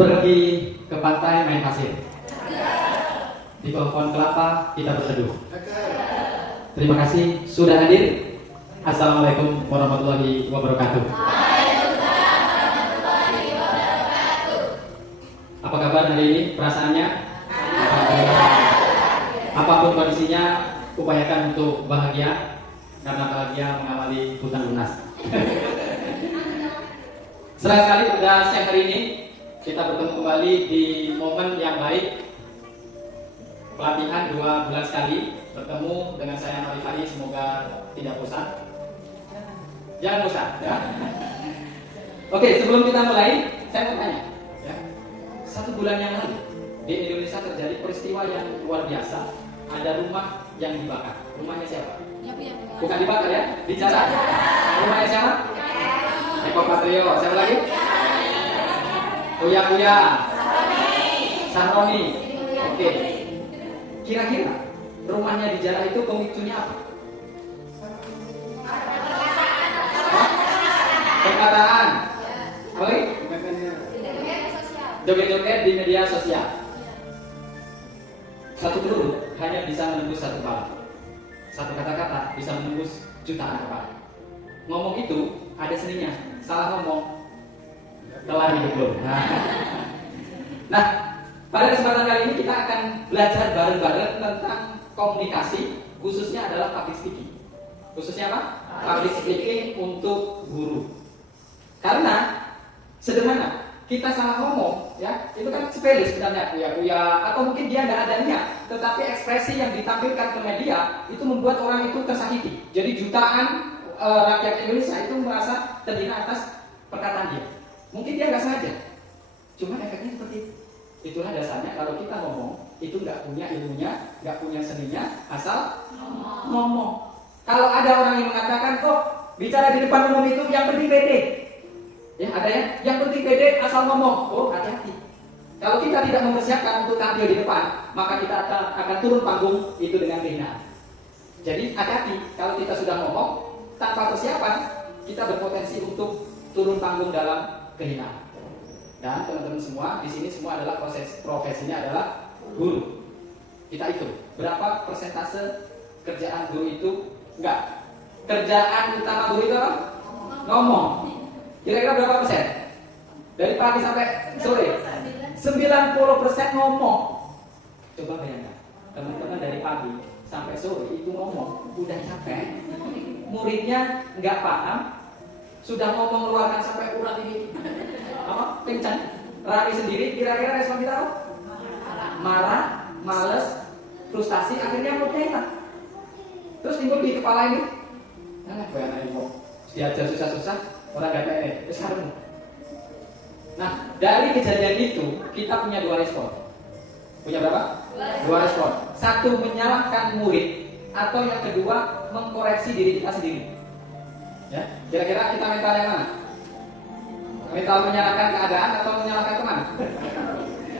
pergi ke pantai main pasir. Di pohon kelapa kita berteduh. Terima kasih sudah hadir. Assalamualaikum warahmatullahi wabarakatuh. Apa kabar hari ini? Perasaannya? Apapun kondisinya, upayakan untuk bahagia, karena bahagia mengawali hutan lunas. Senang sekali pada siang hari ini kita bertemu kembali di momen yang baik, pelatihan 2 bulan sekali bertemu dengan saya Marifani. Semoga tidak bosan. Jangan bosan ya. Oke, sebelum kita mulai, saya mau tanya ya. 1 bulan yang lalu di Indonesia terjadi peristiwa yang luar biasa. Ada rumah yang dibakar. Rumahnya siapa? Bukan dibakar ya, dijarah. Rumahnya siapa? Eko Patrio. Siapa lagi? Uya Sahroni. Oke. Kira-kira rumahnya dijarah itu pemicunya apa? Perkataan. Oke? Joget-joget di media sosial. 1 peluru hanya bisa menembus 1 kepala. 1 kata-kata bisa menembus jutaan kepala. Ngomong itu ada seninya. Salah ngomong telah hidup lo. Nah, pada kesempatan kali ini kita akan belajar bareng-bareng tentang komunikasi, khususnya adalah public speaking. Khususnya apa? Public speaking untuk guru. Karena sederhana, kita salah ngomong, ya itu kan sepele sebenarnya, uya atau mungkin dia nggak ada niat, tetapi ekspresi yang ditampilkan ke media itu membuat orang itu tersakiti. Jadi jutaan rakyat Indonesia itu merasa terhina atas perkataan dia. Mungkin dia nggak sengaja, cuma efeknya seperti itu. Itulah dasarnya kalau kita ngomong itu nggak punya ilmunya, nggak punya seninya, asal ngomong. Kalau ada orang yang mengatakan kok bicara di depan umum itu yang penting pede. Ya, ada ya, yang penting pede asal ngomong. Oh, hati-hati. Kalau kita tidak mempersiapkan untuk tampil di depan, maka kita akan turun panggung itu dengan kehinaan. Jadi hati-hati, kalau kita sudah ngomong tanpa persiapan, kita berpotensi untuk turun panggung dalam kehinaan. Dan teman-teman semua di sini semua adalah profesinya adalah guru. Kita hitung berapa persentase kerjaan guru itu enggak. Kerjaan utama guru itu apa? Ngomong. Kira-kira berapa persen? Dari pagi sampai sore? 90% ngomong. Coba bayangkan, teman-teman dari pagi sampai sore itu ngomong, udah capek. Muridnya nggak paham, sudah ngomong mengeluarkan sampai urat ini, apa? Kencang, lari sendiri. Kira-kira respon kita apa? Marah, males, frustasi, akhirnya moodnya hilang. Terus timbul di kepala ini, bayangkan ini diajar susah-susah. Orang gak PNS, sekarang. Nah, dari kejadian itu kita punya 2 respon. Punya berapa? 2 respon. 1 menyalahkan murid, atau yang kedua mengkoreksi diri kita sendiri. Ya, kira-kira kita mental yang mana? Mental menyalahkan keadaan atau menyalahkan teman?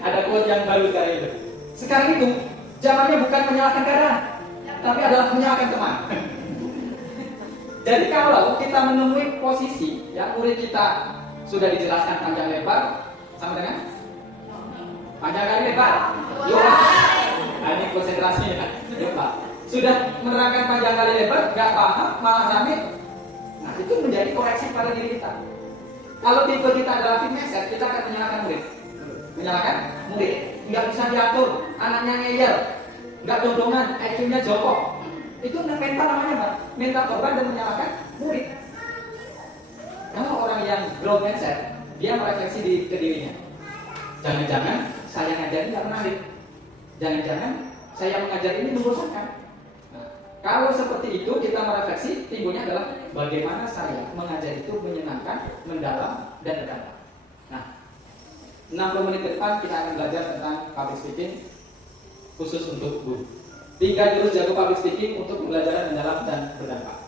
Ada quote yang baru dari itu. Sekarang itu zamannya bukan menyalahkan keadaan, tapi adalah menyalahkan teman. Jadi kalau kita menemui posisi yang murid kita sudah dijelaskan panjang lebar, sama dengan panjang kali lebar, ini konsentrasinya, sudah menerangkan panjang kali lebar, nggak paham, malah rame. Nah itu menjadi koreksi pada diri kita. Kalau tipe kita adalah tim mindset, kita akan menyalahkan murid, nggak bisa diatur, anaknya ngeyel, nggak dondongan, IQ-nya jongkok. Itu mental namanya Pak, mental korban dan menyalahkan murid. Kalau orang yang growth mindset, dia merefleksi ke dirinya. Jangan-jangan saya ngajar ini tidak menarik. Jangan-jangan saya mengajar ini membosankan. Nah, kalau seperti itu kita merefleksi, timbulnya adalah bagaimana saya mengajar itu menyenangkan, mendalam, dan berdampak. Nah, 60 menit ke depan kita akan belajar tentang public speaking khusus untuk guru. 3 jurus jago public speaking untuk pembelajaran mendalam dan berdampak.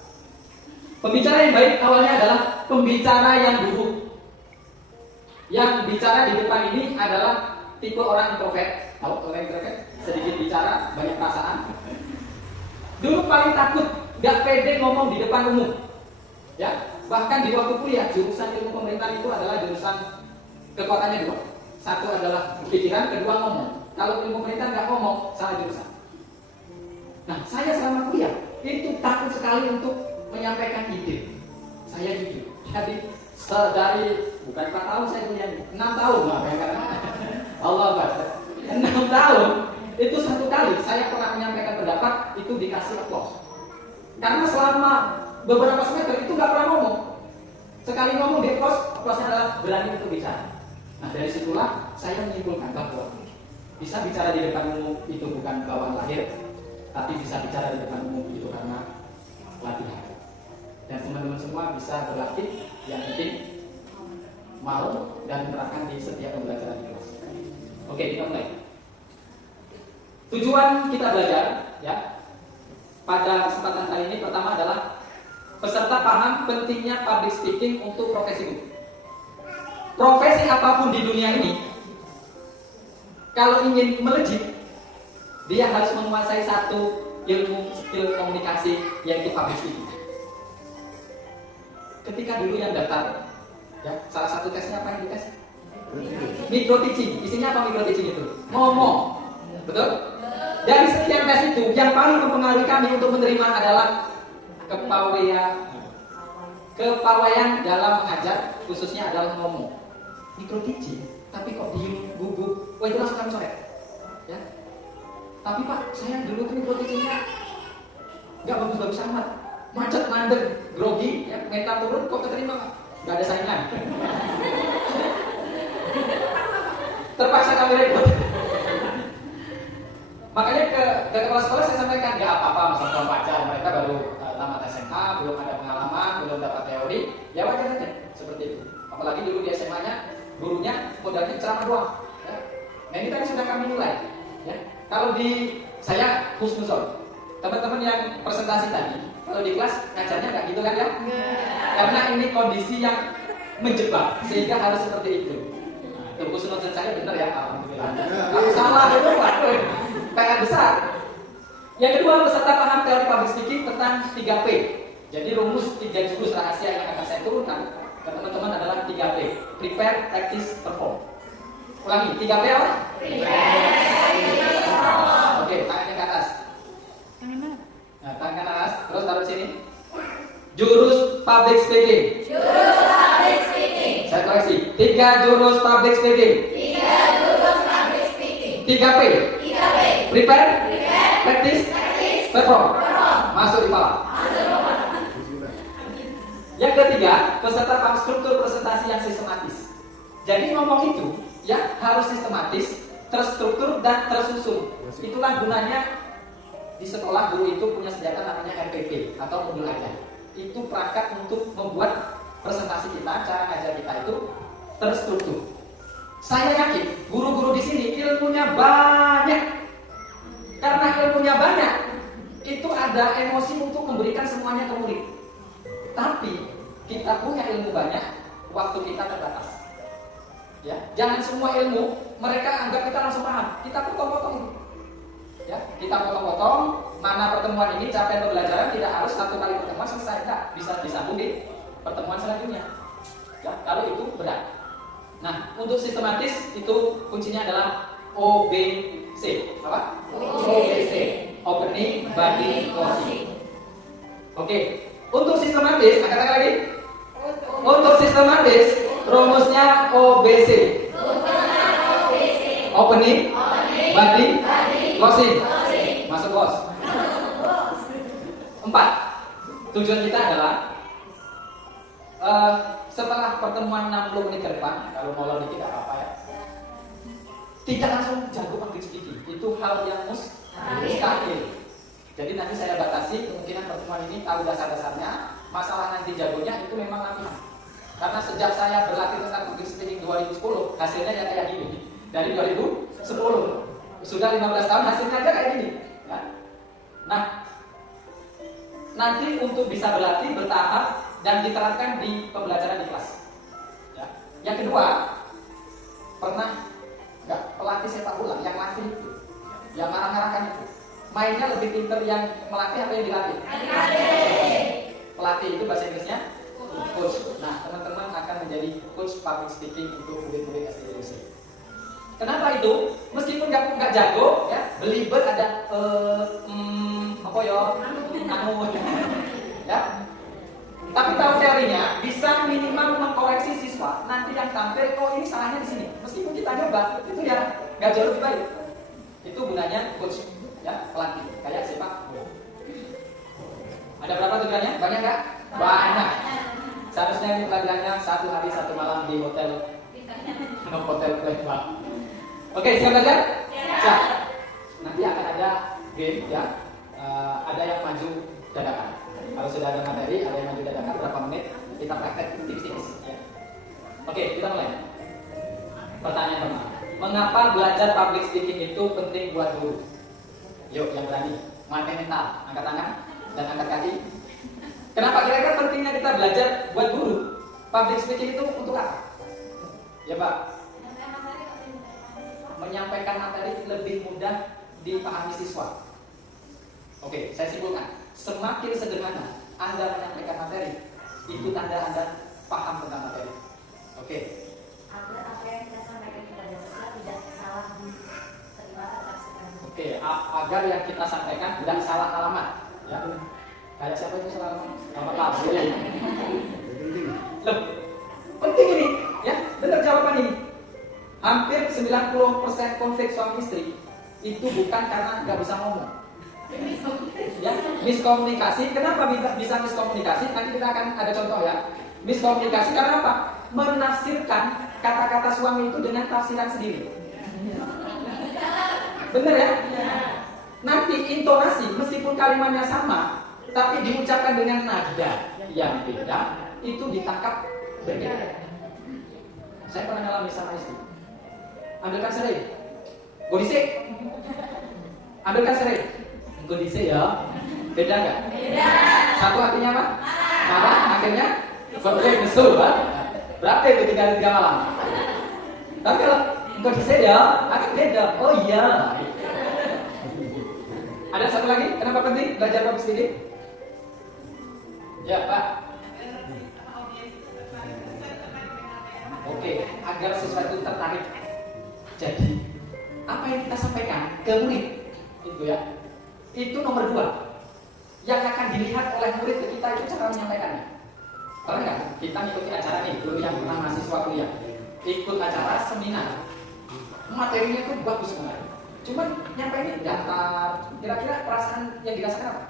Pembicara yang baik awalnya adalah pembicara yang buruk. Yang bicara di depan ini adalah tipe orang introvert. Tahu orang introvert? Sedikit bicara, banyak perasaan. Dulu paling takut, gak pede ngomong di depan umum. Ya, bahkan di waktu kuliah jurusan ilmu pemerintahan itu adalah jurusan kekuatannya 2. Satu adalah pikiran, kedua ngomong. Kalau ilmu pengetahuan nggak ngomong, salah jurusan. Nah, saya selama kuliah itu takut sekali untuk menyampaikan ide. Saya jujur. Jadi dari bukan 4 tahun saya kuliah, 6 tahun lah bayangkan. Allah Akbar. 6 tahun itu satu kali saya pernah menyampaikan pendapat itu dikasih applause. Karena selama beberapa semester itu nggak pernah ngomong. Sekali ngomong di applause adalah berani untuk bicara. Nah dari situlah saya menyimpulkan bahwa bisa bicara di depan umum itu bukan bawaan lahir, tapi bisa bicara di depan umum itu karena latihan. Dan teman-teman semua bisa berlatih, yang penting mau dan menerapkan di setiap pembelajaran di kelas. Oke, kita mulai. Tujuan kita belajar, ya, pada kesempatan kali ini pertama adalah peserta paham pentingnya public speaking untuk profesi guru. Profesi apapun di dunia ini, kalau ingin melejit, dia harus menguasai satu ilmu skill komunikasi, yaitu public speaking. Ketika dulu yang daftar, ya, salah satu tesnya apa yang dites? Micro teaching. Isinya apa micro teaching itu? Ngomong, betul? Dari sekian tes itu, yang paling mempengaruhi kami untuk menerima adalah kepawaian dalam mengajar, khususnya adalah ngomong. Micro teaching, tapi kok diem, gugup, wah itu langsung kami coret, ya. Tapi Pak, saya dulu tuh micro teachingnya nggak bagus-bagus amat, macet, mandek, grogi, ya, mental turun, kok keterima Pak? Nggak ada saingan. Terpaksa kami repot. Makanya ke kepala sekolah saya sampaikan, nggak apa-apa masa pelajar, mereka baru tamat SMA, belum ada pengalaman, belum dapat teori, ya wajar aja seperti itu. Apalagi dulu di SMA-nya gurunya modalnya ceramah doang, ya. Nah ini tadi sudah kami nilai, ya. Kalau di saya husnuzon, teman-teman yang presentasi tadi, kalau di kelas ngajarnya nggak gitu kan ya? Karena ini kondisi yang menjebak, sehingga harus seperti itu. Nah, husnuzon saya benar ya, alhamdulillah. Kalau salah itu waduh, PR besar. Yang kedua, peserta paham teori public speaking tentang 3P. Jadi rumus 3 jurus rahasia yang akan saya turunkan ke teman-teman adalah 3P. Prepare, practice, perform. Ulangi, 3P apa? Oke, tangannya ke atas. Nah, tangan ke atas, terus taruh sini. Jurus public speaking. Saya koreksi, 3 jurus public speaking. 3P. Prepare, practice, perform. Masuk di kepala. Yang ketiga, peserta paham struktur presentasi yang sistematis. Jadi ngomong itu ya harus sistematis, terstruktur dan tersusun. Itulah gunanya di sekolah guru itu punya senjata namanya RPP atau modul ajar. Itu perangkat untuk membuat presentasi kita, cara ngajar kita itu terstruktur. Saya yakin guru-guru di sini ilmunya banyak. Karena ilmunya banyak, itu ada emosi untuk memberikan semuanya ke murid. Tapi kita punya ilmu banyak, waktu kita terbatas. Ya, jangan semua ilmu mereka anggap kita langsung paham. Kita potong-potong. Ya, kita potong-potong. Mana pertemuan ini capaian pembelajaran tidak harus satu kali pertemuan selesai, tidak bisa disambung di pertemuan selanjutnya. Ya, kalau itu berat. Nah, untuk sistematis itu kuncinya adalah OBC. Apa? OBC. Opening, body, closing. Oke. Untuk sistematis, katakan lagi. Untuk sistematis, rumusnya OBC. Opening, body, closing. Masuk bos. 4. Tujuan kita adalah setelah pertemuan 60 menit ke depan, kalau molor dikit tidak apa-apa ya, tidak langsung jago public speaking. Itu hal yang mustahil. Jadi nanti saya batasi kemungkinan pertemuan ini tahu dasar-dasarnya. Masalah nanti jagonya itu memang latihan. Karena sejak saya berlatih tentang public speaking 2010, hasilnya ya kayak gini. Dari 2010 sudah 15 tahun hasilnya aja kayak gini. Ya. Nah, nanti untuk bisa berlatih bertahap dan diterapkan di pembelajaran di kelas. Ya. Yang kedua, pernah nggak pelatih sepak bola yang latih itu, yang marah-marahkan itu? Mainnya lebih pinter yang melatih apa yang dilatih? Pelatih itu bahasa Inggrisnya coach. Nah, teman-teman akan menjadi coach public speaking untuk murid-murid SD. Kenapa itu? Meskipun nggak jago, ya, belibet ada apa ya, anu, ya. Tapi tahu teorinya bisa minimal mengkoreksi siswa. Nanti yang tampil, oh ini salahnya di sini. Meskipun kita coba, itu ya nggak jauh lebih baik. Itu gunanya coach, ya, pelatih. Kayak sepak bola. Ada berapa tujuannya? Banyak nggak? Banyak. Seharusnya ini pelajarannya 1 hari 1 malam di hotel Playboy. Oke, siap belajar? Siap. Nanti akan ada game, ya. Ada yang maju dadakan. Kalau sudah ada materi, ada yang maju dadakan berapa menit, kita praktek tipis-tipis, ya. Oke, kita mulai. Pertanyaan pertama. Mengapa belajar public speaking itu penting buat guru? Yuk, yang berani. Materi mental, angkat tangan dan angkat kaki. Kenapa kira-kira pentingnya kita belajar buat guru? Public speaking itu untuk apa? Ya Pak. Menyampaikan materi lebih mudah dipahami siswa. Oke, saya simpulkan. Semakin sederhana Anda menyampaikan materi, itu tanda Anda paham tentang materi. Oke. Agar apa yang kita sampaikan kepada siswa tidak salah diterima atau ditafsirkan. Oke, agar yang kita sampaikan tidak salah alamat. Ya. Kayak siapa itu salah alamat? Alamat palsu ya. Loh, penting ini, ya. Benar jawaban ini. Hampir 90% konflik suami istri itu bukan karena nggak bisa ngomong. Ya, miskomunikasi. Kenapa bisa miskomunikasi? Nanti kita akan ada contoh, ya. Miskomunikasi karena apa? Menafsirkan kata-kata suami itu dengan tafsiran sendiri. Bener ya? Nanti intonasi meskipun kalimatnya sama, tapi diucapkan dengan nada yang beda, itu ditangkap berbeda. Saya pernah ngalami sama istri. Ambilkan serai. Godise. Ambilkan serai. Godise ya. Beda nggak? Beda. Satu artinya apa? Marah. Akhirnya berarti nesu, kan? Berarti itu 3 malam. Tapi kalau godise ya, akan beda. Oh iya. Ada satu lagi. Kenapa penting belajar public speaking? Ya Pak. Oke, agar sesuatu tertarik. Jadi, apa yang kita sampaikan ke murid, itu ya, itu nomor 2. Yang akan dilihat oleh murid ke kita itu cara menyampaikannya. Pernah nggak? Kita mengikuti acara nih, dulu yang pernah mahasiswa kuliah, ikut acara seminar, materinya itu bagus banget. Cuman nyampainya datar. Kira-kira perasaan yang dirasakan apa?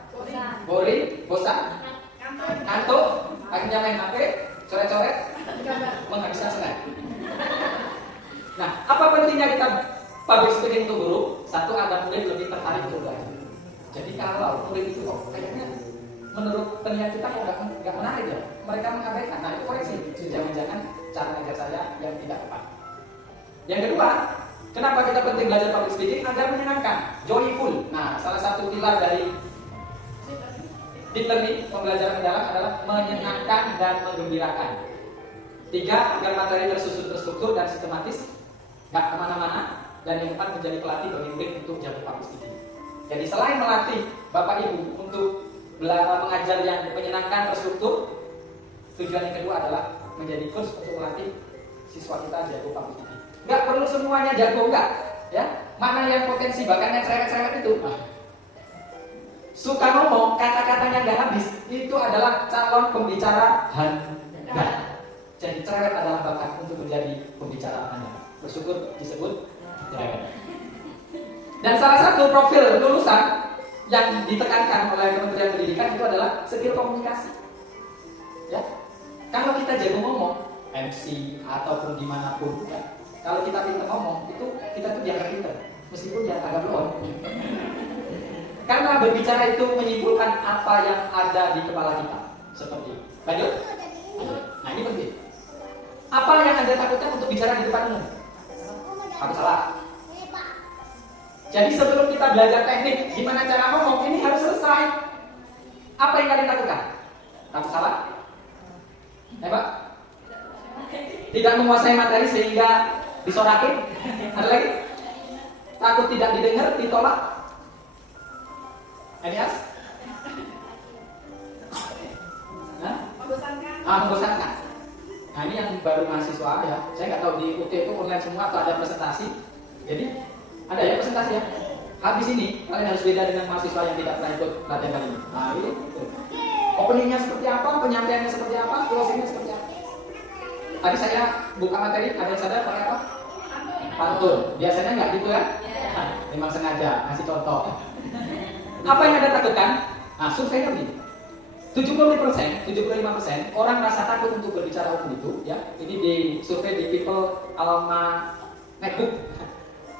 Boring, bosan, ngantuk, akhirnya main HP, coret-coret, menghabiskan sengaja. Nah, apa pentingnya kita public speaking untuk guru? Satu, agar murid lebih tertarik untuk belajar. Jadi kalau murid itu kok kayaknya menurut penilaian kita kok nggak menarik ya, mereka mengabaikan. Nah, itu koreksi. Jangan-jangan cara ngajar saya yang tidak tepat. Yang kedua, kenapa kita penting belajar public speaking? Agar menyenangkan, joyful. Nah, salah satu pilar dari deep learning, pembelajaran mendalam adalah menyenangkan dan menggembirakan. 3, agar materi tersusun terstruktur dan sistematis, nggak kemana-mana. Dan yang 4, menjadi pelatih bagi murid untuk jago public speaking. Jadi selain melatih Bapak Ibu untuk mengajar yang menyenangkan terstruktur, tujuan yang kedua adalah menjadi coach untuk melatih siswa kita jago public speaking. Nggak perlu semuanya jago, nggak, ya. Mana yang potensi, bahkan yang cerewet-cerewet itu suka ngomong, kata-katanya nggak habis, itu adalah calon pembicara handal. Jadi cerewet adalah bakat untuk menjadi pembicara handal. Bersyukur disebut cerewet. Dan salah satu profil lulusan yang ditekankan oleh Kementerian Pendidikan itu adalah skill komunikasi. Ya, kalau kita jago ngomong, MC ataupun dimanapun, ya, kalau kita pintar ngomong, itu kita tuh dianggap pintar, meskipun dia agak blon. Karena berbicara itu menyimpulkan apa yang ada di kepala kita. Seperti itu. Lanjut. Nah, ini penting. Apa yang Anda takutkan untuk bicara di depan umum? Aku salah. Jadi sebelum kita belajar teknik gimana cara ngomong, ini harus selesai. Apa yang kalian lakukan? Takut salah? Ya Pak? Tidak menguasai materi sehingga disorakin? Ada lagi? Takut tidak didengar, ditolak? Elias? Membosankan. Nah, ini yang baru mahasiswa ya. Saya nggak tahu di UT itu online semua atau ada presentasi. Jadi ada ya presentasi ya. Habis ini kalian harus beda dengan mahasiswa yang tidak pernah ikut latihan kali ini. Nah ini openingnya seperti apa, penyampaiannya seperti apa, closingnya seperti apa. Tadi saya buka materi, ada yang sadar pakai apa? Pantun. Biasanya nggak gitu ya? Nah, memang sengaja ngasih contoh. Apa yang Anda takutkan? Nah, surveinya begini. 75% orang merasa takut untuk berbicara umum itu, ya. Ini di survei di People Alma Netbook.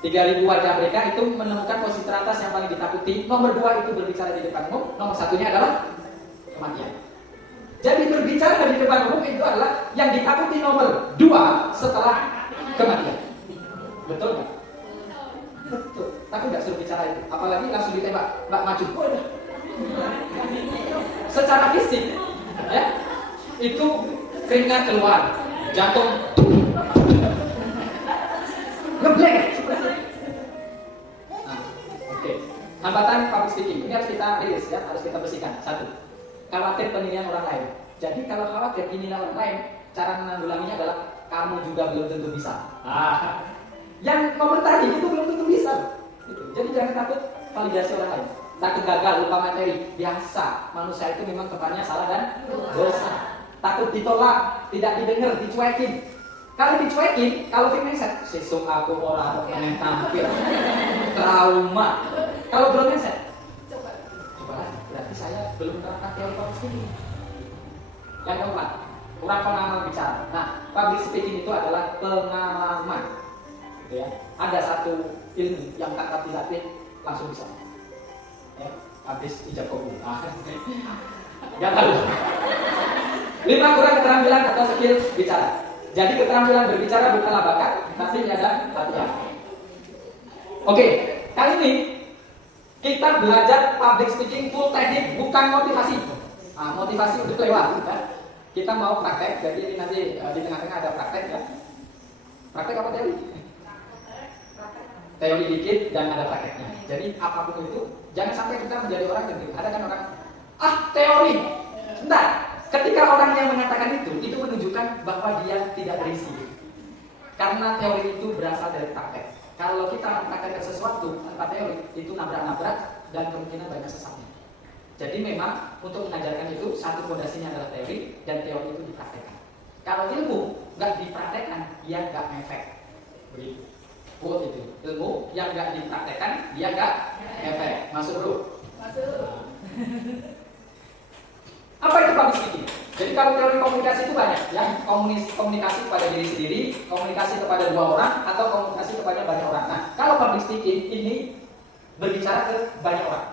3.000 warga Amerika itu menemukan posisi teratas yang paling ditakuti. Nomor 2 itu berbicara di depan umum, nomor 1-nya adalah kematian. Jadi berbicara di depan umum itu adalah yang ditakuti nomor 2 setelah kematian. Betul nggak? Betul. Tapi nggak suruh bicara itu. Apalagi langsung ditembak, Mbak maju. Oh, ya. Secara fisik, ya, itu keringat keluar, jantung ngeblek. Nah, oke. Hambatan public speaking ini harus kita rilis ya, harus kita bersihkan. 1. Khawatir penilaian orang lain. Jadi kalau khawatir dinilai orang lain, cara menanggulanginya adalah kamu juga belum tentu bisa. Yang komentar itu belum tentu bisa. Gitu. Jadi jangan takut validasi orang lain. Takut gagal, lupa materi, biasa. Manusia itu memang tempatnya salah dan dosa. Takut ditolak, tidak didengar, dicuekin. Kalau dicuekin, kalau fake mindset, sesung aku orang yang tampil, trauma. Kalau belum mindset, coba lagi. Berarti saya belum menerapkan teori public speaking. Yang keempat, kurang pengalaman bicara. Nah, public speaking itu adalah pengalaman. Gitu ya. Ada satu ilmu yang tak dilatih langsung bisa. Ya, habis ijab kabul. Gak tahu. 5 kurang keterampilan atau skill bicara. Jadi keterampilan berbicara bukanlah bakat, tapi ada latihan. Oke, kali ini kita belajar public speaking full teknik, bukan motivasi. Nah, motivasi untuk lewat. Ya. Kita mau praktek, jadi ini nanti di tengah-tengah ada praktek ya. Praktek apa tadi? Teori dikit dan ada prakteknya. Jadi apapun itu, jangan sampai kita menjadi orang yang ada kan orang, teori. Sebentar. Ketika orang yang mengatakan itu menunjukkan bahwa dia tidak berisi. Karena teori itu berasal dari praktek. Kalau kita mempraktekkan sesuatu tanpa teori, itu nabrak-nabrak dan kemungkinan banyak sesatnya. Jadi memang untuk mengajarkan itu, satu fondasinya adalah teori, dan teori itu dipraktekkan. Kalau ilmu nggak dipraktekkan, dia nggak efek. Begitu. Quote itu. Ilmu yang nggak dipraktekkan, dia nggak efek. Masuk dulu. Masuk. Apa itu public speaking? Jadi kalau teori komunikasi itu banyak, ya, komunikasi kepada diri sendiri, komunikasi kepada 2 orang, atau komunikasi kepada banyak orang. Nah, kalau public speaking ini berbicara ke banyak orang.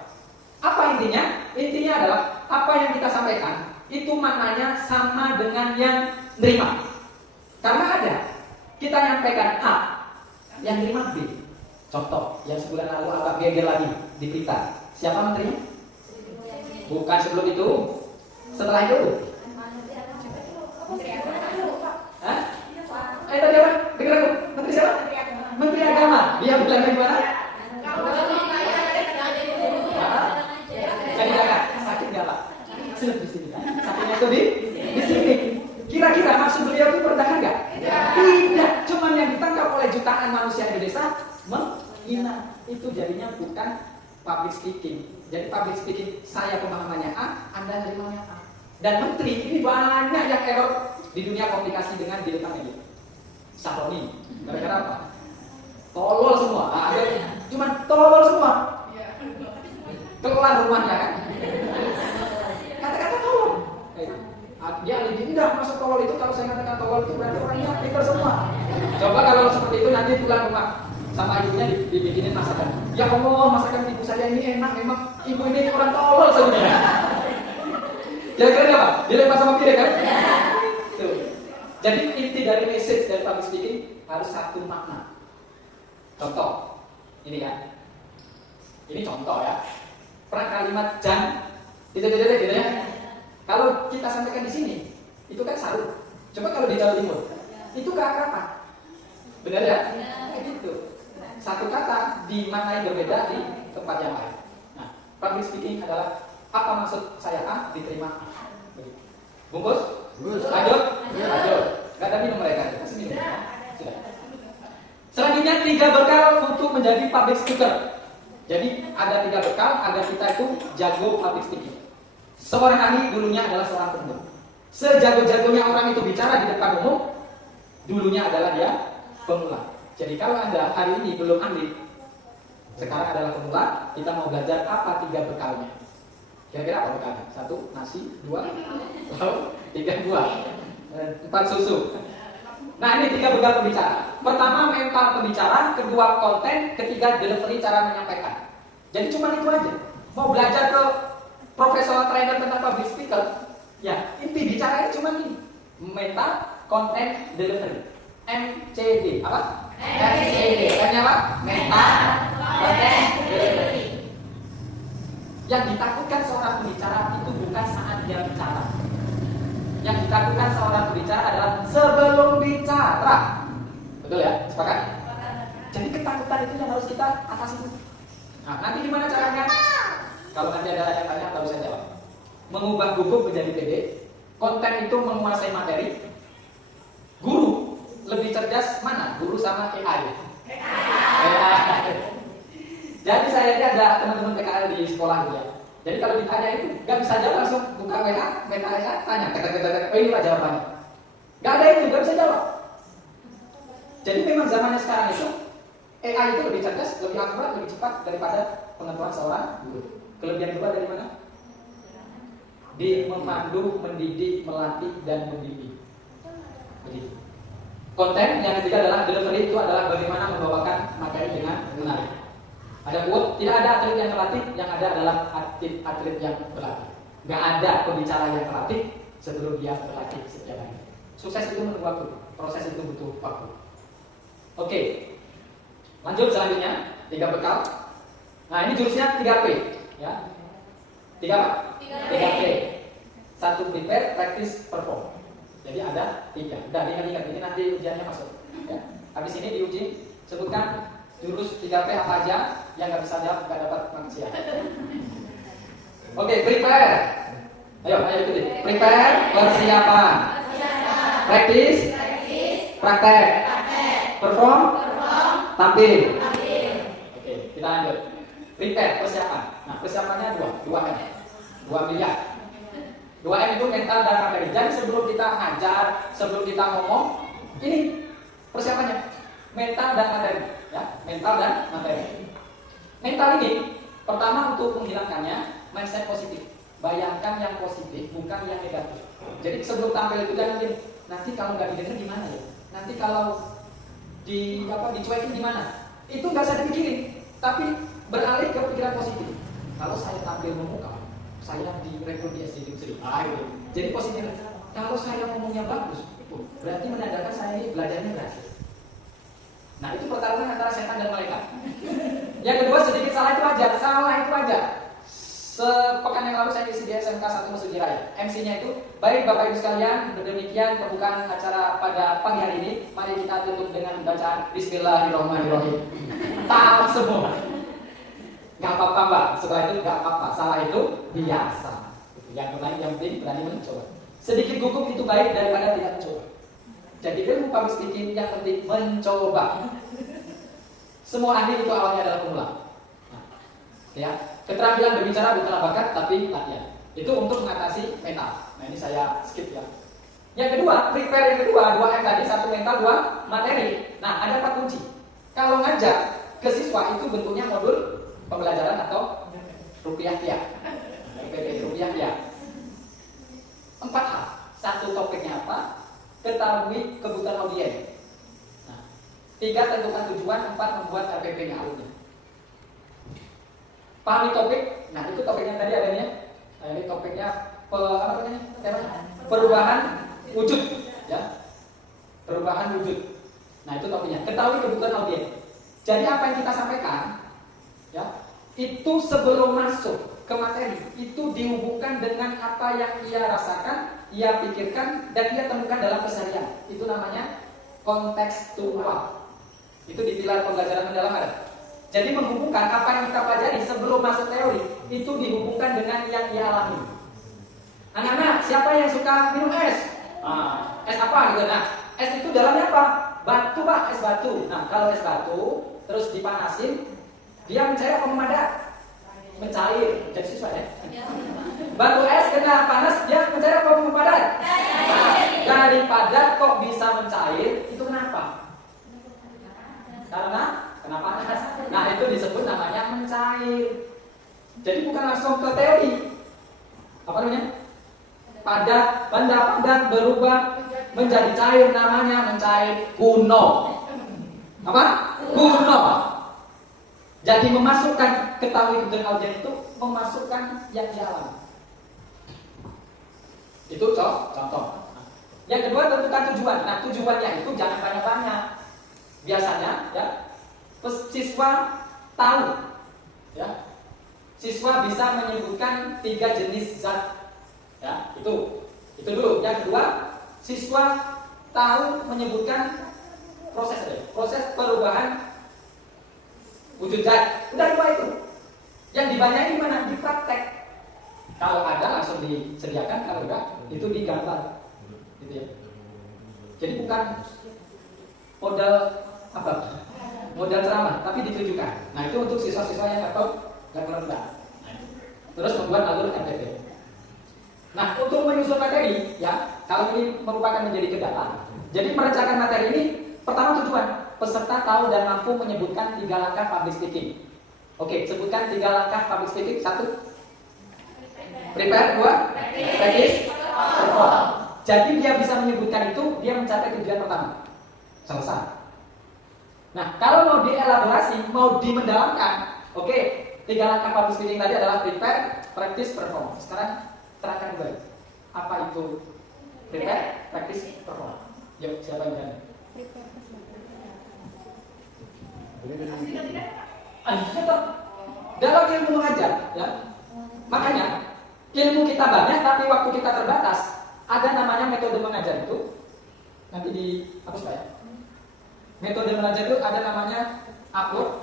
Apa intinya? Intinya adalah apa yang kita sampaikan itu maknanya sama dengan yang nerima. Karena ada kita nyampaikan A, yang nerima B. Contoh, yang sebulan lalu agak geger lagi di Blitar. Siapa menterinya? Bukan sebelum itu. Setelah itu, hah? Tadi apa? Dengar aku. Menteri siapa? Menteri Agama. Dia bilang gimana? Jadi jangan sakit nggak Pak? Sudah di sini kan? Sakitnya itu di sini. Kira-kira maksud beliau itu bertahan nggak? Tidak. Cuman yang ditangkap oleh jutaan manusia di desa menghina. Itu jadinya bukan public speaking. Jadi public speaking saya pemahamannya A, Anda nerimanya A. Dan menteri ini banyak yang error di dunia komunikasi dengan di depan media. Sahroni, gara-gara apa? Tolol semua. Ada cuman tolol semua. Keluar rumahnya kan? Kata-kata tolol. Dia lebih indah masuk tolol itu. Kalau saya katakan tolol itu berarti orangnya pintar semua. Coba kalau seperti itu nanti pulang rumah sama ibunya dibikinin masakan. Ya Allah, masakan ibu saya ini enak. Memang ibu ini orang tolol sebenarnya. Kira-kira apa? Dilempar sama piring kan? Tuh. Jadi inti dari message dari public speaking harus satu makna. Contoh, ini kan? Ini contoh ya. Prakalimat dan tidak gitu ya. Kalau kita sampaikan di sini, itu kan sarung. Coba kalau di Jawa Timur, itu keakraban. Benar ya? Kayak gitu. Satu kata dimaknai berbeda di tempat yang lain. Nah, public speaking adalah apa maksud saya A diterima A. Bungkus? Lanjut? Lanjut. Gak ada minum mereka. Kasih minum. Sudah. Selanjutnya 3 bekal untuk menjadi public speaker. Jadi ada 3 bekal agar kita itu jago public speaking. Seorang ahli dulunya adalah seorang pemula. Sejago-jagonya orang itu bicara di depan umum, dulunya adalah dia pemula. Jadi kalau Anda hari ini belum ahli, sekarang adalah pemula, kita mau belajar apa 3 bekalnya. Kira-kira apa bekalnya? 1 nasi, 2 lauk, 3 buah, 4 susu. Nah ini 3 bekal pembicara. Pertama mental pembicara, kedua konten, ketiga delivery cara menyampaikan. Jadi cuma itu aja. Mau belajar ke professional trainer tentang public speaker, ya inti bicara ini cuma ini. Mental, konten, delivery. MCD apa? MCD. M-nya apa? Mental, konten, delivery. Yang ditakutkan seorang pembicara itu bukan saat dia bicara. Yang ditakutkan seorang pembicara adalah sebelum bicara. Betul ya? Sepakat? Jadi ketakutan itu yang harus kita atasi. Nah, nanti gimana caranya? Kalau nanti ada yang tanya, baru saya jawab. Mengubah gugup menjadi pede. Konten itu menguasai materi. Guru lebih cerdas mana? Guru sama AI. Jadi saya lihat ada teman-teman PKL di sekolah gitu ya. Jadi kalau ditanya itu nggak bisa jawab, langsung buka WA, tanya, oh ini Pak jawabannya. Nggak ada itu, nggak bisa jawab. Jadi memang zamannya sekarang itu AI itu lebih cerdas, lebih akurat, lebih cepat daripada pengetahuan seorang guru. Kelebihan kedua dari mana? Di memandu, mendidik, melatih, dan membimbing. Begitu. Konten yang ketiga adalah delivery, itu adalah bagaimana membawakan materi dengan menarik. Ada quote, tidak ada atlet yang terlatih, yang ada adalah atlet yang berlatih. Nggak ada pembicara yang terlatih sebelum dia berlatih setiap hari. Sukses itu menunggu waktu, proses itu butuh waktu. Oke, lanjut selanjutnya 3 bekal. Nah ini jurusnya 3P, ya. 3 apa? 3P. 1 prepare, practice, perform. Jadi ada 3. Udah ingat-ingat, ini nanti ujiannya masuk. Ya. Habis ini diuji, sebutkan jurus 3P apa aja yang nggak bisa jawab, nggak dapat manusia. Oke, prepare. Ayo ikuti. Prepare, persiapan. Practice, praktek. Perform, tampil. Oke, kita lanjut. Prepare, persiapan. Nah, persiapannya 2 M. 2 miliar. 2 M itu mental dan materi. Jadi sebelum kita ngajar, sebelum kita ngomong, ini persiapannya. Mental dan materi. Ya, mental dan materi. Mental ini pertama untuk menghilangkannya mindset positif. Bayangkan yang positif, bukan yang negatif. Jadi sebelum tampil itu jangan gini, nanti kalau nggak didengar gimana ya? Nanti kalau dicuekin gimana? Itu nggak usah dipikirin, tapi beralih ke pikiran positif. Kalau saya tampil memuka, saya direkrut di SD Negeri. Gitu. Jadi positif. Kalau saya ngomongnya bagus, berarti menandakan saya ini belajarnya berhasil. Nah itu pertarungan antara setan dan malaikat. Yang kedua sedikit salah itu aja. Sepekan yang lalu saya isi di SMK 1 Mesuji Raya. MC-nya itu, baik Bapak Ibu sekalian, demikian pembukaan acara pada pagi hari ini. Mari kita tutup dengan bacaan Bismillahirrahmanirrahim. Tahu semua. Gak apa-apa Mbak, setelah itu gak apa-apa. Salah itu biasa. Yang penting berani mencoba. Sedikit gugup itu baik daripada tidak mencoba. Jadi ilmu public speaking yang penting mencoba. Semua ahli itu awalnya adalah pemula. Nah, ya, keterampilan berbicara bukanlah bakat tapi latihan. Itu untuk mengatasi mental. Nah ini saya skip ya. Yang kedua, prepare yang kedua, 2 M tadi, 1 mental, 2 materi. Nah ada 4 kunci. Kalau ngajak ke siswa itu bentuknya modul pembelajaran atau rupiah tiap. Rupiah tiap. 4 hal. 1 topiknya apa? Ketahui kebutuhan audiens. Nah, 3 tentukan tujuan, 4 membuat RPP-nya alurnya. Pahami topik. Nah, itu topiknya tadi adanya. Nah, ini topiknya perubahan wujud, ya. Perubahan wujud. Nah, itu topiknya. Ketahui kebutuhan audiens. Jadi apa yang kita sampaikan, ya, itu sebelum masuk ke materi, itu dihubungkan dengan apa yang ia rasakan, ia pikirkan, dan ia temukan dalam keseharian. Itu namanya kontekstual. Itu di pilar pembelajaran mendalam ada. Jadi menghubungkan apa yang kita pelajari sebelum masuk teori, itu dihubungkan dengan yang ia alami. Anak-anak, siapa yang suka minum es? Es apa gitu? Nah, es itu dalamnya apa? batu Pak, es batu. Nah, kalau es batu terus dipanasin, dia mencair apa memadat? Mencair. Jadi siswa ya. Batu es kena panas, dia mencair apa memadat? Nah, daripada kok bisa mencair, itu kenapa? Karena kena panas. Nah, itu disebut namanya mencair. Jadi bukan langsung ke teori. Apa namanya? Padat, benda padat berubah menjadi cair, namanya mencair kuno. Apa? Kuno. Jadi memasukkan, ketahui dan audiens itu memasukkan yang di alam. Itu contoh. Yang kedua, tentukan tujuan. Nah, tujuannya itu jangan banyak-banyak. Biasanya ya, siswa tahu ya. Siswa bisa menyebutkan 3 jenis zat. Ya, itu dulu. Yang kedua, siswa tahu menyebutkan proses perubahan wujud zat. Udah 2 itu. Yang dibanyakin di mana? Di praktek. Kalau ada langsung disediakan, kalau enggak itu digambar. Gitu ya. Jadi bukan modal apa? Modal ceramah, tapi ditujukan. Nah, itu untuk siswa-siswa yang nggak rendah. Terus membuat alur MTP. Nah, untuk menyusun materi, ya, kalau ini merupakan menjadi kendala. Jadi merencanakan materi ini, pertama tujuan, peserta tahu dan mampu menyebutkan 3 langkah public speaking. Oke, sebutkan 3 langkah public speaking. 1, prepare. 2, practice, perform. Jadi dia bisa menyebutkan itu, dia mencapai tujuan pertama. Selesai. Nah, kalau mau dielaborasi, mau dimendalamkan, oke, 3 langkah public speaking tadi adalah prepare, practice, perform. Sekarang terangkan kembali. Apa itu prepare, practice, perform? Yuk, siapa yang berani? Dalam ilmu mengajar, ya. Makanya ilmu kita banyak, tapi waktu kita terbatas. Ada namanya metode mengajar itu. Nanti dihapus Pak ya. Metode mengajar itu ada namanya upload.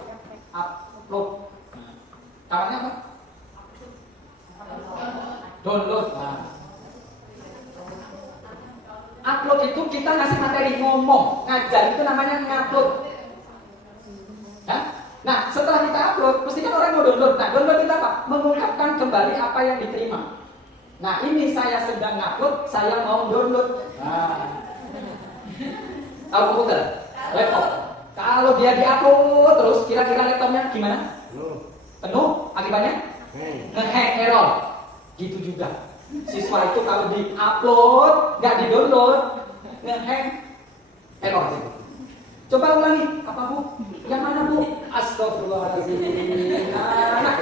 Kawannya apa? Download. Nah. Upload itu kita ngasih materi ngomong, ngajar itu namanya ngupload. Ya? Nah, setelah kita upload, pasti kan orang mau download. Nah, download kita apa? Mengungkapkan kembali apa yang diterima. Nah, ini saya sedang ngupload, saya mau download. Nah. Tahu komputer? Laptop. Kalau dia diupload terus, kira-kira laptopnya gimana? Penuh. Akibatnya? Nge-hang, error. Gitu juga. Siswa itu kalau di-upload, nggak di-download, nge-hang, error. Coba ulangi. Apa Bu? Yang mana Bu? Astagfirullahaladzim. Nah,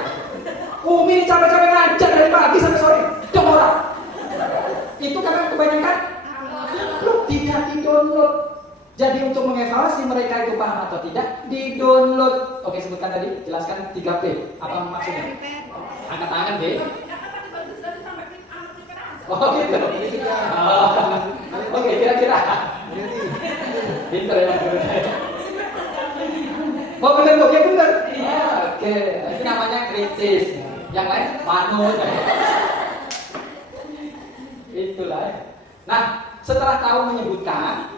Umi capek-capek ngajar dari pagi sampai sore. Demora. Itu karena kebanyakan tidak di-download. Jadi untuk mengevaluasi mereka itu paham atau tidak, di-download. Oke, sebutkan tadi, jelaskan 3P. Apa maksudnya? Angkat tangan, B. Oh gitu. Oke, kira-kira. Pinter ya. Oh bener kok, ya bener. Oke, itu namanya kritis. Yang lain manut. Itulah. Nah, setelah tahu menyebutkan,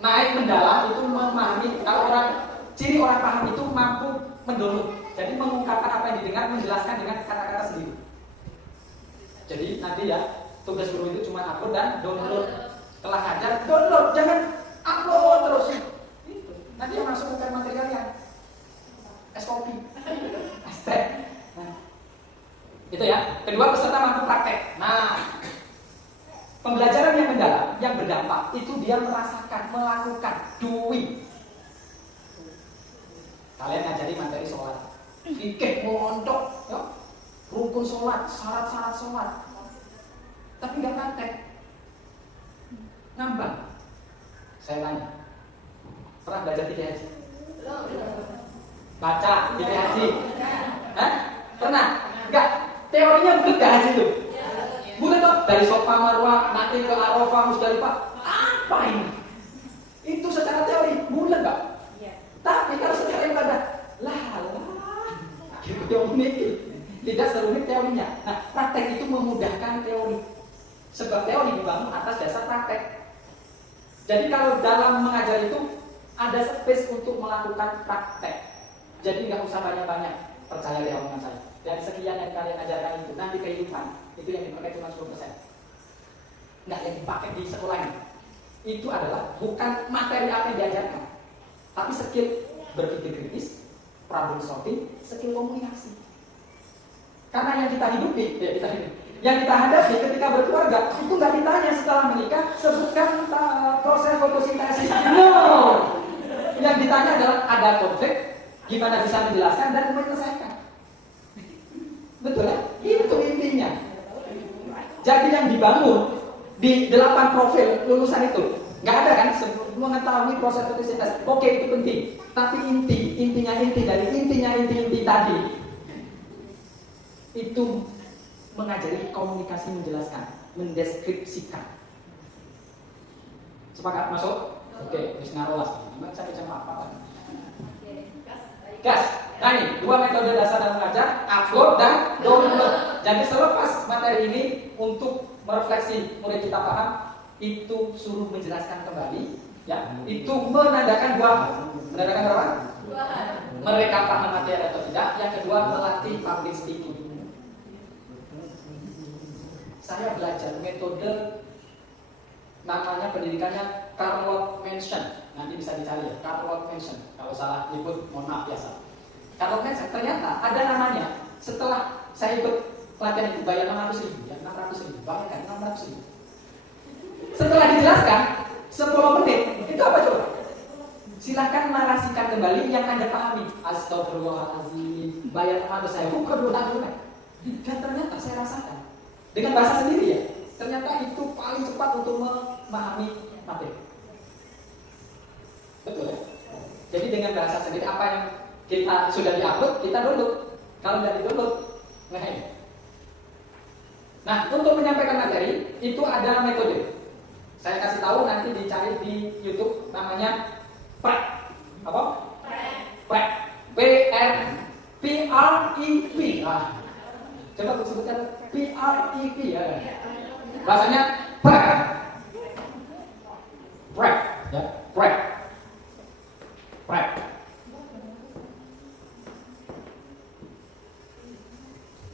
naik mendalam itu memahami. Kalau ciri orang paham itu mampu mendownload. Jadi mengungkapkan apa yang didengar, menjelaskan dengan kata-kata sendiri. Jadi nanti ya, tugas guru itu cuma upload dan download. Setelah ngajar, download, jangan upload terus. Nanti yang masuk ke materi kalian. Es kopi. Hashtag. Nah, itu ya. Kedua, peserta mampu praktek. Nah, pembelajaran yang mendalam, yang berdampak, itu dia merasakan, melakukan, doing. Kalian ngajari materi sholat, fikih, mondok, ya, rukun sholat, syarat-syarat sholat, tapi nggak praktek, ngambang. Saya tanya, pernah belajar fikih haji? Baca fikih haji? Hah? Pernah? Enggak. Teorinya bulat gak haji itu? Bulat kok. Dari Sofa Marwah nanti ke Arafah Musdalifah. Apa ini? Itu secara teori bulat gak? Tapi kalau secara ibadah, itu unik. Tidak serumit teorinya. Nah, praktek itu memudahkan teori. Sebab teori dibangun atas dasar praktek. Jadi kalau dalam mengajar itu ada space untuk melakukan praktek. Jadi nggak usah banyak-banyak, percaya deh omongan saya. Dari sekian yang kalian ajarkan itu, nanti kehidupan itu yang dipakai cuma 10%. Nggak yang dipakai di sekolah ini. Itu adalah bukan materi apa yang diajarkan, tapi skill berpikir kritis, problem solving, skill komunikasi. Karena yang kita hidupi, yang kita hadapi ketika berkeluarga itu nggak ditanya setelah menikah sebutkan proses fotosintesis. No, yang ditanya adalah ada konflik, gimana bisa menjelaskan dan menyelesaikan. Betul ya? Itu intinya. Jadi yang dibangun di 8 profil lulusan itu nggak ada kan mengetahui proses fotosintesis. Oke, itu penting. Tapi intinya inti tadi itu mengajari komunikasi, menjelaskan, mendeskripsikan. Sepakat masuk? Oke, wis ngarolas. Gimana sampai jam apa? Gas. Nah ini, 2 metode dasar dalam mengajar, upload dan download. Jadi selepas materi ini untuk merefleksi murid kita paham, itu suruh menjelaskan kembali, ya. Itu menandakan buah. Menandakan apa? Mereka paham materi atau tidak. Yang kedua, melatih public speaking. Saya belajar metode namanya pendidikannya Carlot Mansion. Nanti bisa dicari ya, Carlot Mansion. Kalau salah nyebut, mohon maaf biasa. Carlot Mansion ternyata ada namanya. Setelah saya ikut pelatihan itu bayar 600.000, ya 600.000, bayangkan 600.000. Setelah dijelaskan 10 menit, itu apa coba? Silahkan narasikan kembali yang Anda pahami. Astagfirullahaladzim, bayar 600 saya buka 2 tahun. Dan ternyata saya rasakan dengan bahasa sendiri ya, ternyata itu paling cepat untuk memahami materi. Betul ya? Jadi dengan bahasa sendiri apa yang kita sudah diupload, kita download. Kalau tidak di-download, ngehem. Nah, untuk menyampaikan materi itu ada metode. Saya kasih tahu, nanti dicari di YouTube, namanya PREP. Apa? PREP. P-R-E-P. Nah, coba aku sebutkan P-R-E-P ya. Bahasanya PREP. PREP, ya, PREP. PREP.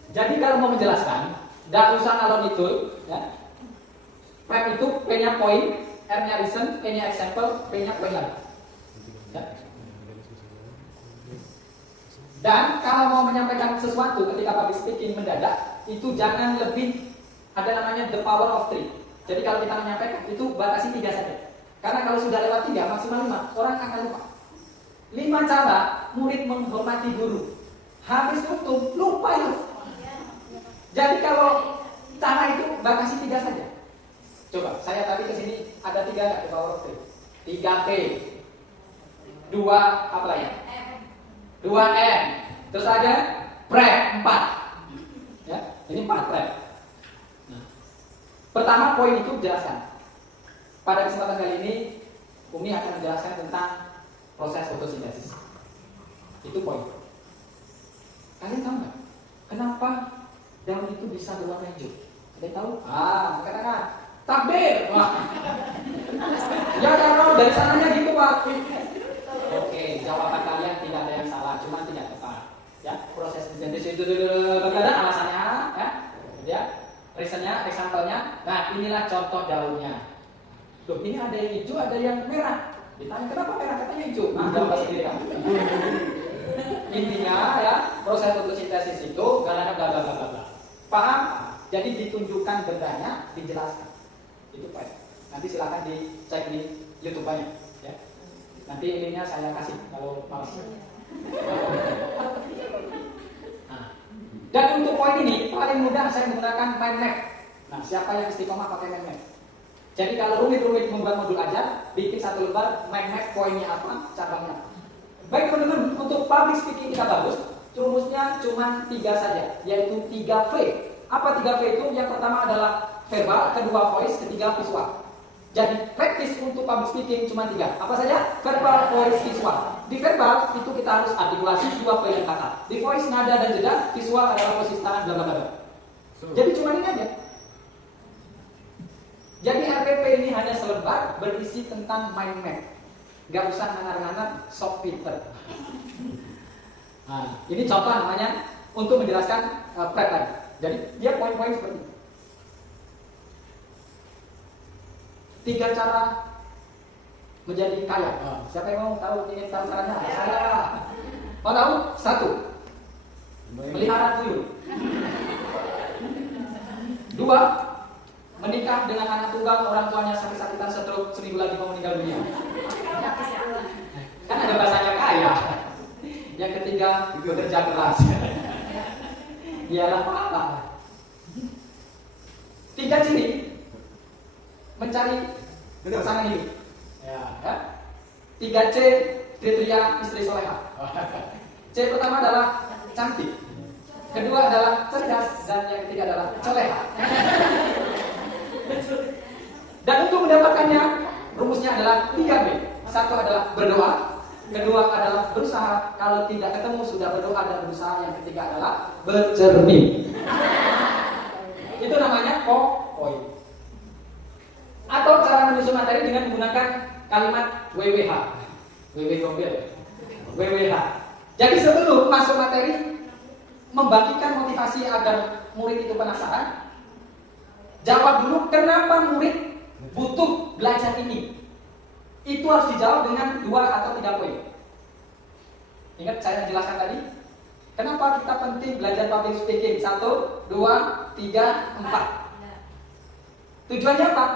Jadi kalau mau menjelaskan, nggak usah ngalor itu, ya. PREP itu P-nya point, R-nya reason, E-nya example, P-nya question. Ya. Dan kalau mau menyampaikan sesuatu ketika public speaking mendadak, itu jangan lebih, ada namanya the power of 3. Jadi kalau kita menyampaikan, itu batasi 3 saja. Karena kalau sudah lewat 3, maksimal 5, orang akan lupa. 5 cara murid menghormati guru. Habis tutup, lupa itu. Jadi kalau cara itu batasi 3 saja. Coba, saya tadi kesini ada 3 nggak di power of 3? 3P, 2 apa lagi? 2M, terus ada PREP 4. Ya, ini 4 PREP. Nah, pertama poin itu jelaskan. Pada kesempatan kali ini, Umi akan menjelaskan tentang proses fotosintesis. Itu poin. Kalian tahu nggak? Kenapa daun itu bisa berwarna hijau? Kalian tahu? Katakan takbir. Wah. Ya kalau dari sananya gitu Pak. Oke, jawaban kalian tidak ada yang salah, cuma tidak tepat. Ya, proses fotosintesis itu berbeda alasannya, ya. Reasonnya, example-nya. Nah, inilah contoh daunnya. Loh, ini ada yang hijau, ada yang merah. Ditanya kenapa merah, katanya hijau. Nah, jawab sendiri kamu. Intinya ya, proses fotosintesis itu bla bla bla. Paham? Jadi ditunjukkan bendanya, dijelaskan. Itu Pak. Nanti silakan dicek di YouTube-nya, ya. Nanti ininya saya kasih kalau malas. Nah, dan untuk poin ini paling mudah saya menggunakan mind map. Nah, siapa yang istiqomah pakai mind map? Jadi kalau rumit-rumit membuat modul ajar, bikin 1 lembar mind map poinnya apa, cabangnya. Baik teman-teman, untuk public speaking kita bagus, rumusnya cuma 3 saja, yaitu 3V. Apa 3V itu? Yang pertama adalah verbal, kedua voice, ketiga visual. Jadi praktis untuk public speaking cuma 3. Apa saja? Verbal, voice, visual. Di verbal itu kita harus artikulasi 2 pilihan kata. Di voice nada dan jeda, visual adalah posisi tangan bla bla bla. Jadi cuma ini aja. Jadi RPP ini hanya selembar berisi tentang mind map. Gak usah nganar-nganar, sok pinter. Nah, ini contoh namanya untuk menjelaskan prep tadi. Jadi dia poin-poin seperti ini. 3 cara menjadi kaya. Siapa yang mau tahu ingin tahu caranya? Saya. Mau tahu? 1. Melihara tuyul. 2. Menikah dengan anak tunggal, orang tuanya sakit-sakitan stroke, seminggu lagi mau meninggal dunia. Kan ada bahasanya kaya. Yang ketiga, bekerja keras. Iyalah apa? 3 ciri mencari pasangan hidup. Ya. 3C kriteria istri soleha. C pertama adalah cantik. Kedua adalah cerdas dan yang ketiga adalah coleha. Dan untuk mendapatkannya rumusnya adalah 3B. 1 adalah berdoa, kedua adalah berusaha, kalau tidak ketemu sudah berdoa dan berusaha, yang ketiga adalah bercermin. Itu namanya poin. Atau cara menyusun materi dengan menggunakan kalimat WWH. WWH. Jadi sebelum masuk materi, membagikan motivasi agar murid itu penasaran, jawab dulu kenapa murid butuh belajar ini. Itu harus dijawab dengan 2 atau 3 poin. Ingat saya jelaskan tadi, kenapa kita penting belajar public speaking? 1, 2, 3, 4. Tujuannya apa?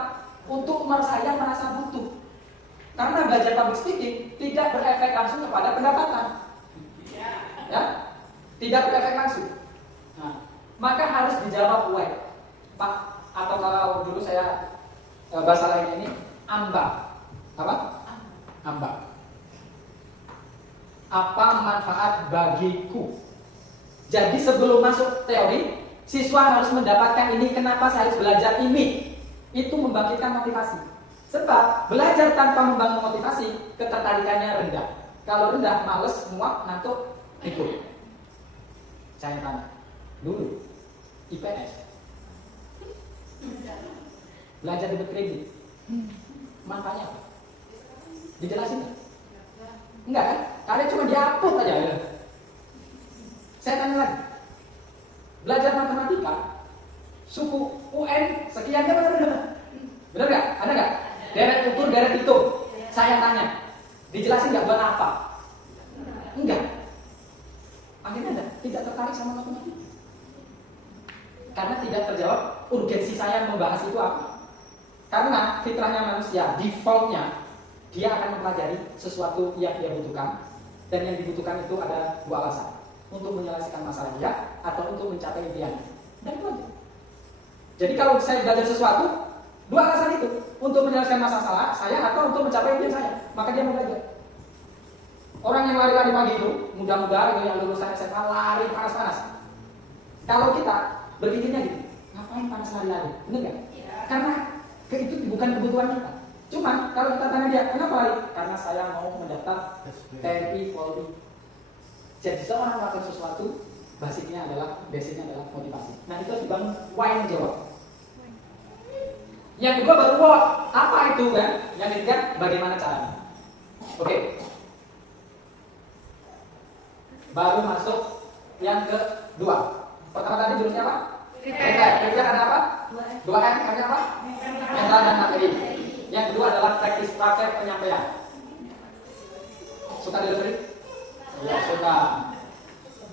Untuk saya merasa butuh. Karena belajar public speaking tidak berefek langsung kepada pendapatan. Ya? Tidak berefek langsung. Nah, maka harus dijawab why. Pak, atau kalau dulu saya bahasa lainnya ini ambak. Apa? Ambak. Apa manfaat bagiku? Jadi sebelum masuk teori, siswa harus mendapatkan ini, kenapa saya harus belajar ini. Itu membangkitkan motivasi. Sebab belajar tanpa membangun motivasi, ketertarikannya rendah. Kalau rendah, males, muak, ngantuk, ikut. Saya tanya, dulu IPS belajar debit kredit, manfaatnya apa? Dijelasin nggak? Enggak kan? Kalian cuma diaput aja ya. Saya tanya lagi, belajar matematika, suku UN sekiannya benar? Benar nggak? Ada nggak? Deret ukur, deret hitung. Saya tanya, dijelasin nggak buat apa? Enggak. Akhirnya tidak tertarik sama matematika. Karena tidak terjawab urgensi saya membahas itu apa. Karena fitrahnya manusia, defaultnya dia akan mempelajari sesuatu yang dia butuhkan. Dan yang dibutuhkan itu ada 2 alasan. Untuk menyelesaikan masalah dia atau untuk mencapai impian. Dan itu aja. Jadi kalau saya belajar sesuatu, 2 alasan itu. Untuk menyelesaikan masalah saya atau untuk mencapai impian saya. Maka dia mau belajar. Orang yang lari-lari pagi itu, mudah-mudahan itu yang lulusan SMA lari panas-panas. Kalau kita berpikirnya gitu, ngapain panas lari-lari? Bener nggak? Ya. Karena itu bukan kebutuhan kita. Cuma kalau kita tanya dia, kenapa lari? Karena saya mau mendaftar TNI Polri. Jadi seorang melakukan sesuatu, basicnya adalah motivasi. Nah itu harus dibangun why menjawab. Yang kedua baru what, apa itu kan? Yang ketiga bagaimana caranya. Oke. Baru masuk yang kedua. Pertama tadi jurusnya apa? Kriteria ada apa? 2M, ada apa? Mental dan materi. Yang kedua adalah praktis praktek penyampaian. Suka delivery? Ya suka.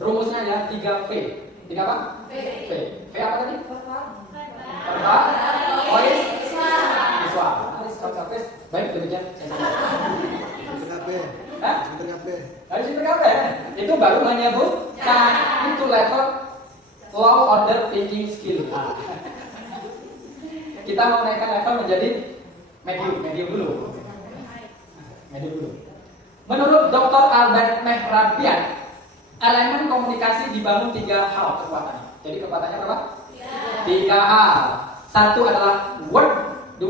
Rumusnya ya 3V. 3 apa? V. V apa tadi? Verbal, voice, visual. Baik, demikian. Dari situ itu baru menyebutkan itu level low order thinking skill. Kita mau naikkan level menjadi medium dulu. Menurut Dr. Albert Mehrabian, elemen komunikasi dibangun 3 hal kekuatannya. Jadi kekuatannya berapa? 3 hal. 1 adalah word, 2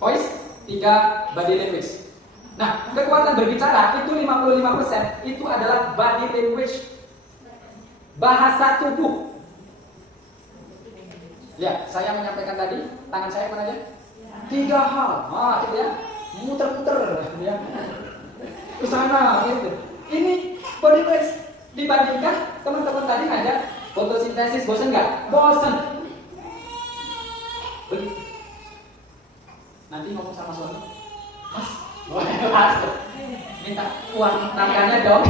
voice, 3 body language. Nah, kekuatan berbicara itu 55% itu adalah body language, bahasa tubuh. Ya, saya menyampaikan tadi, tangan saya mana aja? 3 hal. Itu ya. muter-muter ya. Ke sana gitu. Ini body language dibandingkan teman-teman tadi ngajak fotosintesis, bosan nggak? Bosan. Begitu. Nanti ngomong sama suami, Mas, boleh masuk. Minta uang tangganya dong.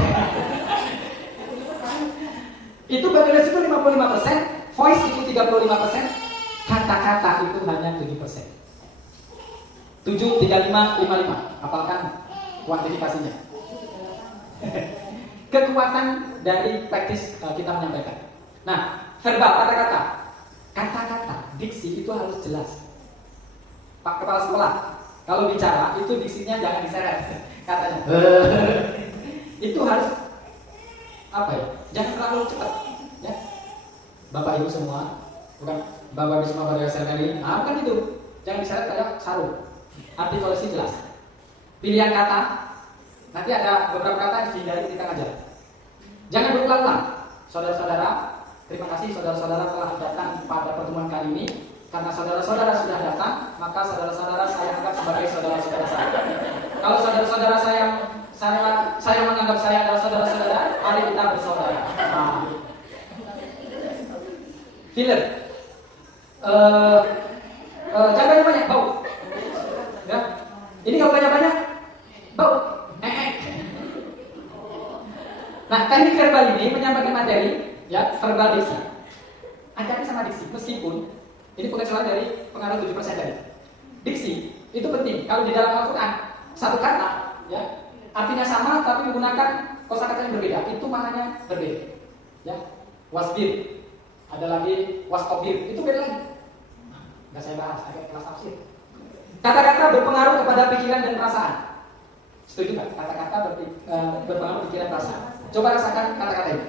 Itu body language itu 55%, voice itu 35%, kata-kata itu hanya 7%. 7, 35, 55. Hafalkan kuantifikasinya. Kekuatan dari praktis kita menyampaikan. Nah, verbal, kata-kata. Kata-kata, diksi itu harus jelas. Pak Kepala Sekolah, kalau bicara itu diksinya jangan diseret. Katanya, itu harus apa ya? Jangan terlalu cepat. Ya. Bapak Ibu semua, bukan Bapak Ibu semua pada dasarnya ini. Nah, bukan itu. Jangan diseret kayak sarung. Artikulasi jelas. Pilihan kata. Nanti ada beberapa kata yang dihindari ketika ngajar. Jangan berulang-ulang. Saudara-saudara, terima kasih saudara-saudara telah datang pada pertemuan kali ini. Karena saudara-saudara sudah datang, maka saudara-saudara saya anggap sebagai saudara-saudara saya. Kalau saudara-saudara saya menganggap saya adalah saudara-saudara, mari kita bersaudara. Filler. Jangan banyak-banyak bau. Ya. Ini kalau banyak-banyak bau. Nah, teknik verbal ini menyampaikan materi, ya, verbal diksi. Hati-hati sama diksi, meskipun ini pengecualian dari pengaruh 7% tadi. Diksi itu penting. Kalau di dalam Al-Quran satu kata, ya, artinya sama tapi menggunakan kosakata yang berbeda, itu maknanya berbeda. Ya, wasbir, ada lagi waskobir, itu beda lagi. Nggak saya bahas, agak kelas tafsir. Kata-kata berpengaruh kepada pikiran dan perasaan. Setuju nggak? Kata-kata berpengaruh pikiran dan perasaan. Coba rasakan kata-kata ini.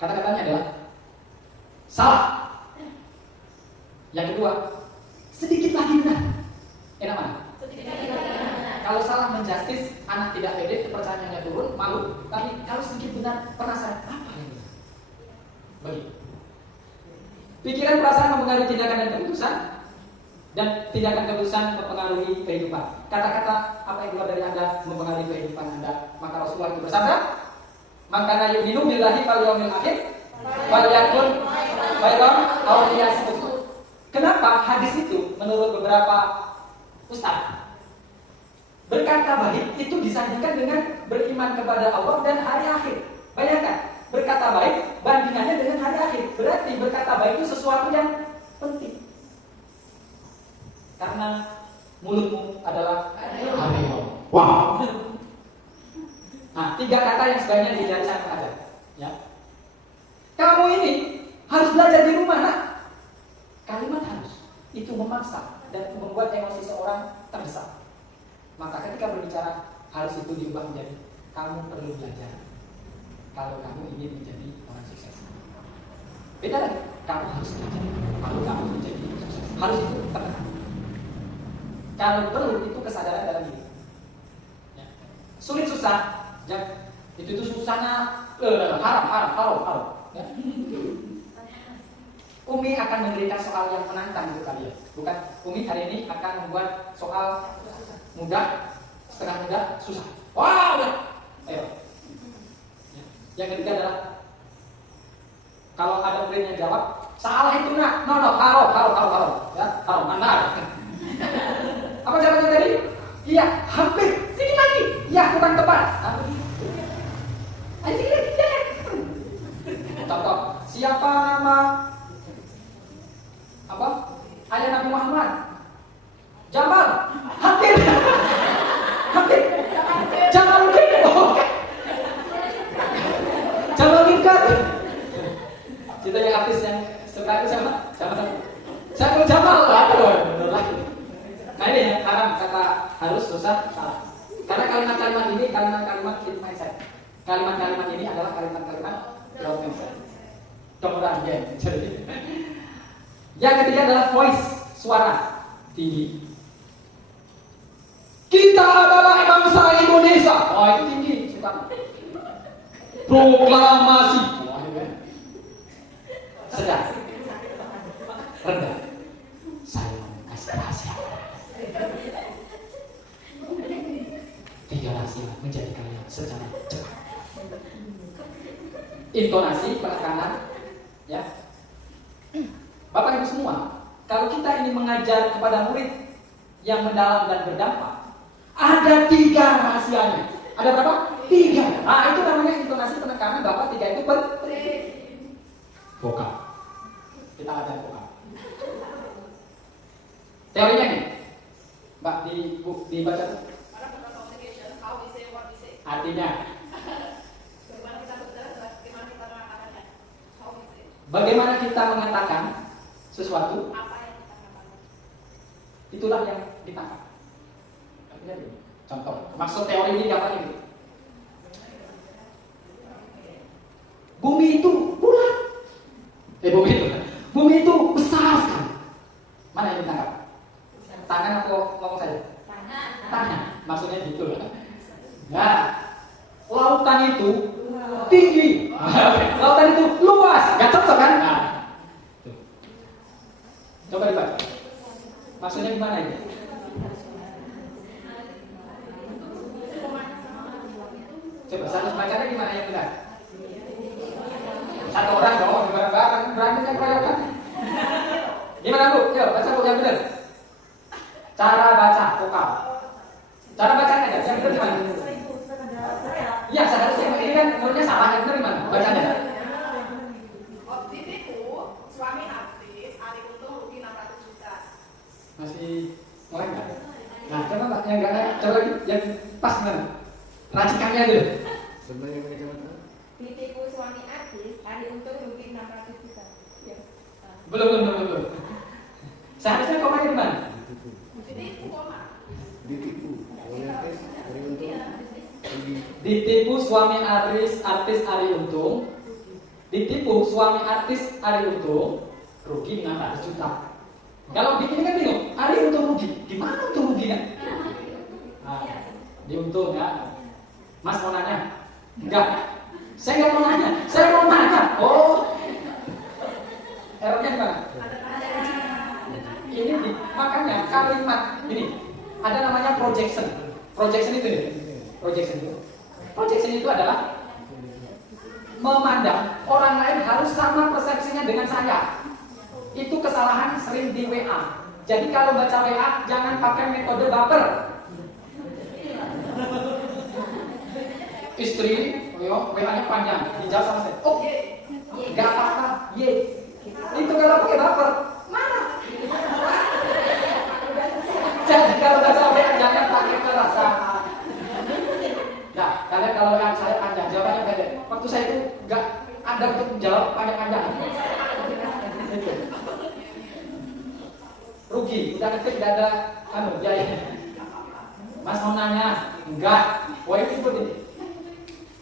Kata-katanya adalah salah. Yang kedua, sedikit lagi benar. Enak mana? Kalau salah menjustis, anak tidak pede, kepercayaannya turun, malu. Tapi kalau sedikit benar, penasaran apa yang benar? Begitu. Pikiran perasaan mempengaruhi tindakan dan keputusan, dan tindakan keputusan mempengaruhi kehidupan. Kata-kata apa yang keluar dari Anda mempengaruhi kehidupan Anda. Maka Rasulullah itu bersabda, "Man kana yu'minu billahi wal yawmil akhir, falyakun khairan aw liyasmut." Kenapa hadis itu menurut beberapa ustaz berkata baik itu disandingkan dengan beriman kepada Allah dan hari akhir? Bayangkan, berkata baik bandingannya dengan hari akhir. Berarti berkata baik itu sesuatu yang penting. Karena mulutmu adalah harimau. Wow. Nah, 3 kata yang sebaiknya dihindari saat mengajar. Ya. Kamu ini harus belajar di rumah, nak. Kalimat harus itu memaksa dan membuat emosi seorang terdesak. Maka ketika berbicara harus itu diubah menjadi kamu perlu belajar kalau kamu ingin menjadi orang sukses. Beda lagi, kamu harus belajar kalau kamu menjadi sukses. Harus itu tertekan. Kalau perlu itu kesadaran dalam diri. Ya. Sulit susah, ya. Itu susahnya haram. Ya. Umi akan memberikan soal yang menantang untuk kalian. Bukan, Umi hari ini akan membuat soal mudah, setengah mudah, susah. Wah, udah. Ayo. Yang ketiga adalah kalau ada murid yang jawab salah itu nak, no, haram, ya, haram, benar. Apa jawabannya tadi? Iya, hampir, sedikit lagi. Iya, kurang tepat. Ayo sedikit lagi. Contoh, siapa nama ayah Nabi Muhammad? Jamal. Hampir. Jamaluddin. Jamaluddin. Kita yang artis yang suka itu sama. Saya Jamal. Nah ini ya, haram kata harus susah salah. Karena kalimat-kalimat ini kalimat-kalimat fit mindset. Kalimat-kalimat ini adalah kalimat-kalimat growth mindset. Kemudian ya, jadi. Yang ketiga adalah voice, suara tinggi. Kita adalah bangsa Indonesia. Oh itu tinggi, suka. Proklamasi. Sedang. Rendah. Saya mau kasih rahasia. secara cepat. Intonasi, penekanan, ya. Bapak Ibu semua, kalau kita ini mengajar kepada murid yang mendalam dan berdampak, ada 3 rahasianya. Ada berapa? 3. Nah, itu namanya intonasi, penekanan. Bapak 3 itu penting. Vokal. Kita ajar vokal. Teorinya nih, Mbak dibaca tuh. Artinya, bagaimana kita mengatakan sesuatu, itulah yang ditangkap. Contoh, maksud teori ini apa ini? Bumi itu bulat. Bumi itu besar sekali. Mana yang ditangkap? Tangan atau ngomong saja? Tangan. Maksudnya gitu. Nah, lautan itu tinggi. Lautan itu luas. Gak cocok kan? Nah, coba dibaca. Maksudnya gimana ini? Coba satu bacanya gimana yang benar? Satu orang dong, bareng-bareng, berani kan proyekkan? Gimana Bu? Yuk, baca Bu yang benar. Cara baca vokal. Cara bacanya aja, yang benar gimana? Iya, seharusnya ini kan menurutnya salah, yang benar gimana? Bacanya. Suami artis, Ari Untung rugi 600 juta. Masih mulai nggak? Nah, coba Mbak, yang nggak naik, coba lagi, yang pas gimana? Racikannya dulu. Sebenarnya kacamata. Ditipu suami artis, Ari Untung rugi 600 juta. Ya. Belum. Seharusnya komanya di mana? Ditipu koma. Ditipu oleh artis Ari Untung. Ditipu suami artis Ari Untung. Ditipu suami artis Ari Untung rugi 600 juta. Kalau bikin kan bingung, Ari Untung rugi, gimana untung rugi kan? Nah, diuntung ya. Mas mau nanya? Enggak. Saya nggak mau nanya. Saya mau nanya. Oh, errornya di mana? Ini makanya kalimat ini ada namanya projection. Projection itu nih. Projection itu adalah memandang orang lain harus sama persepsinya dengan saya. Itu kesalahan sering di WA. Jadi kalau baca WA jangan pakai metode baper. Istri, WA-nya panjang, dijawab sama saya. Oh, nggak apa-apa, ye. Itu kalau pakai baper, mana? Jadi kalau baca WA jangan pakai perasaan. Nah, karena kalau yang saya panjang, jawabannya pendek. Waktu saya itu nggak ada untuk jawab panjang-panjang. Rugi, udah ketik nggak ada biaya. Mas mau nanya? Enggak. Wah itu sebut ini.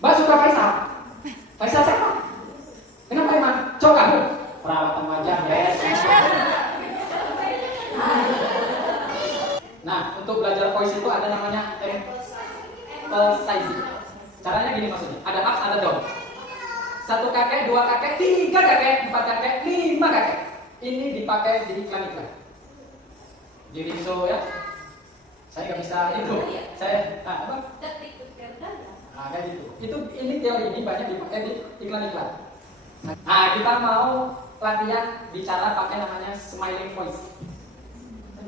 Mbak suka Faisal? Faisal siapa? Kenapa emang? Coba Bu. Perawatan wajah, yes. Nah, untuk belajar voice itu ada namanya emphasizing. Caranya gini maksudnya, ada ups, ada down. 1 kakek, 2 kakek, 3 kakek, 4 kakek, 5 kakek. Ini dipakai di iklan-iklan. Di Rinso ya. Saya nggak bisa itu. Saya, apa? Nah, kayak gitu. Ini teori ini banyak dipakai di iklan-iklan. Nah, kita mau latihan bicara pakai namanya smiling voice.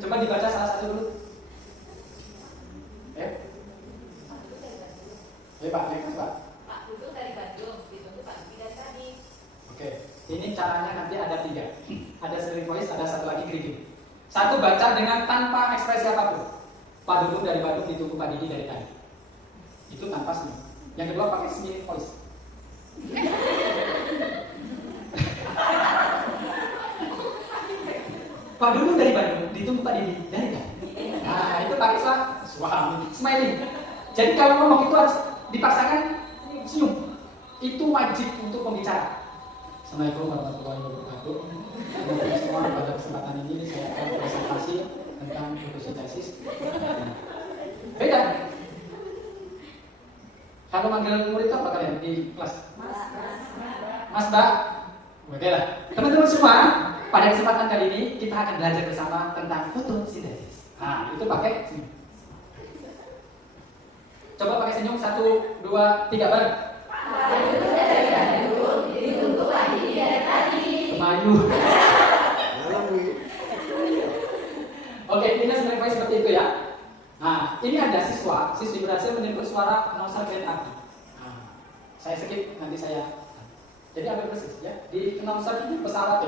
Coba dibaca salah satu dulu. Pak, Pak. Pak Dudung dari Bandung, ditunggu Pak Dudi dari tadi. Oke, ini caranya nanti ada 3. Ada smiling voice, ada satu lagi greeting. 1 baca dengan tanpa ekspresi apapun. Pak Dudung dari Bandung ditunggu Pak Didi dari tadi. Itu tanpa senyum. Yang kedua pakai smiling voice. Pak Dudung dari Bandung ditunggu Pak Didi dari tadi. Nah, itu pakai suami smiling. Jadi kalau ngomong itu harus dipaksakan senyum. Itu wajib untuk pembicara. Assalamualaikum warahmatullahi wabarakatuh. Teman-teman semua, pada kesempatan ini saya akan presentasi tentang fotosintesis. Beda. Kalau manggil murid apa kalian di kelas? Mas, Mbak. Oke lah. Teman-teman semua, pada kesempatan kali ini kita akan belajar bersama tentang fotosintesis. Nah, itu pakai senyum. Coba pakai senyum, 1, 2, 3 bareng. Kemayu. Oke, ini sebenarnya seperti itu ya. Nah, ini ada siswi berhasil menimbul suara nosa band api. Nah, saya skip, nanti saya. Jadi ambil persis ya. Di nosa ini pesawat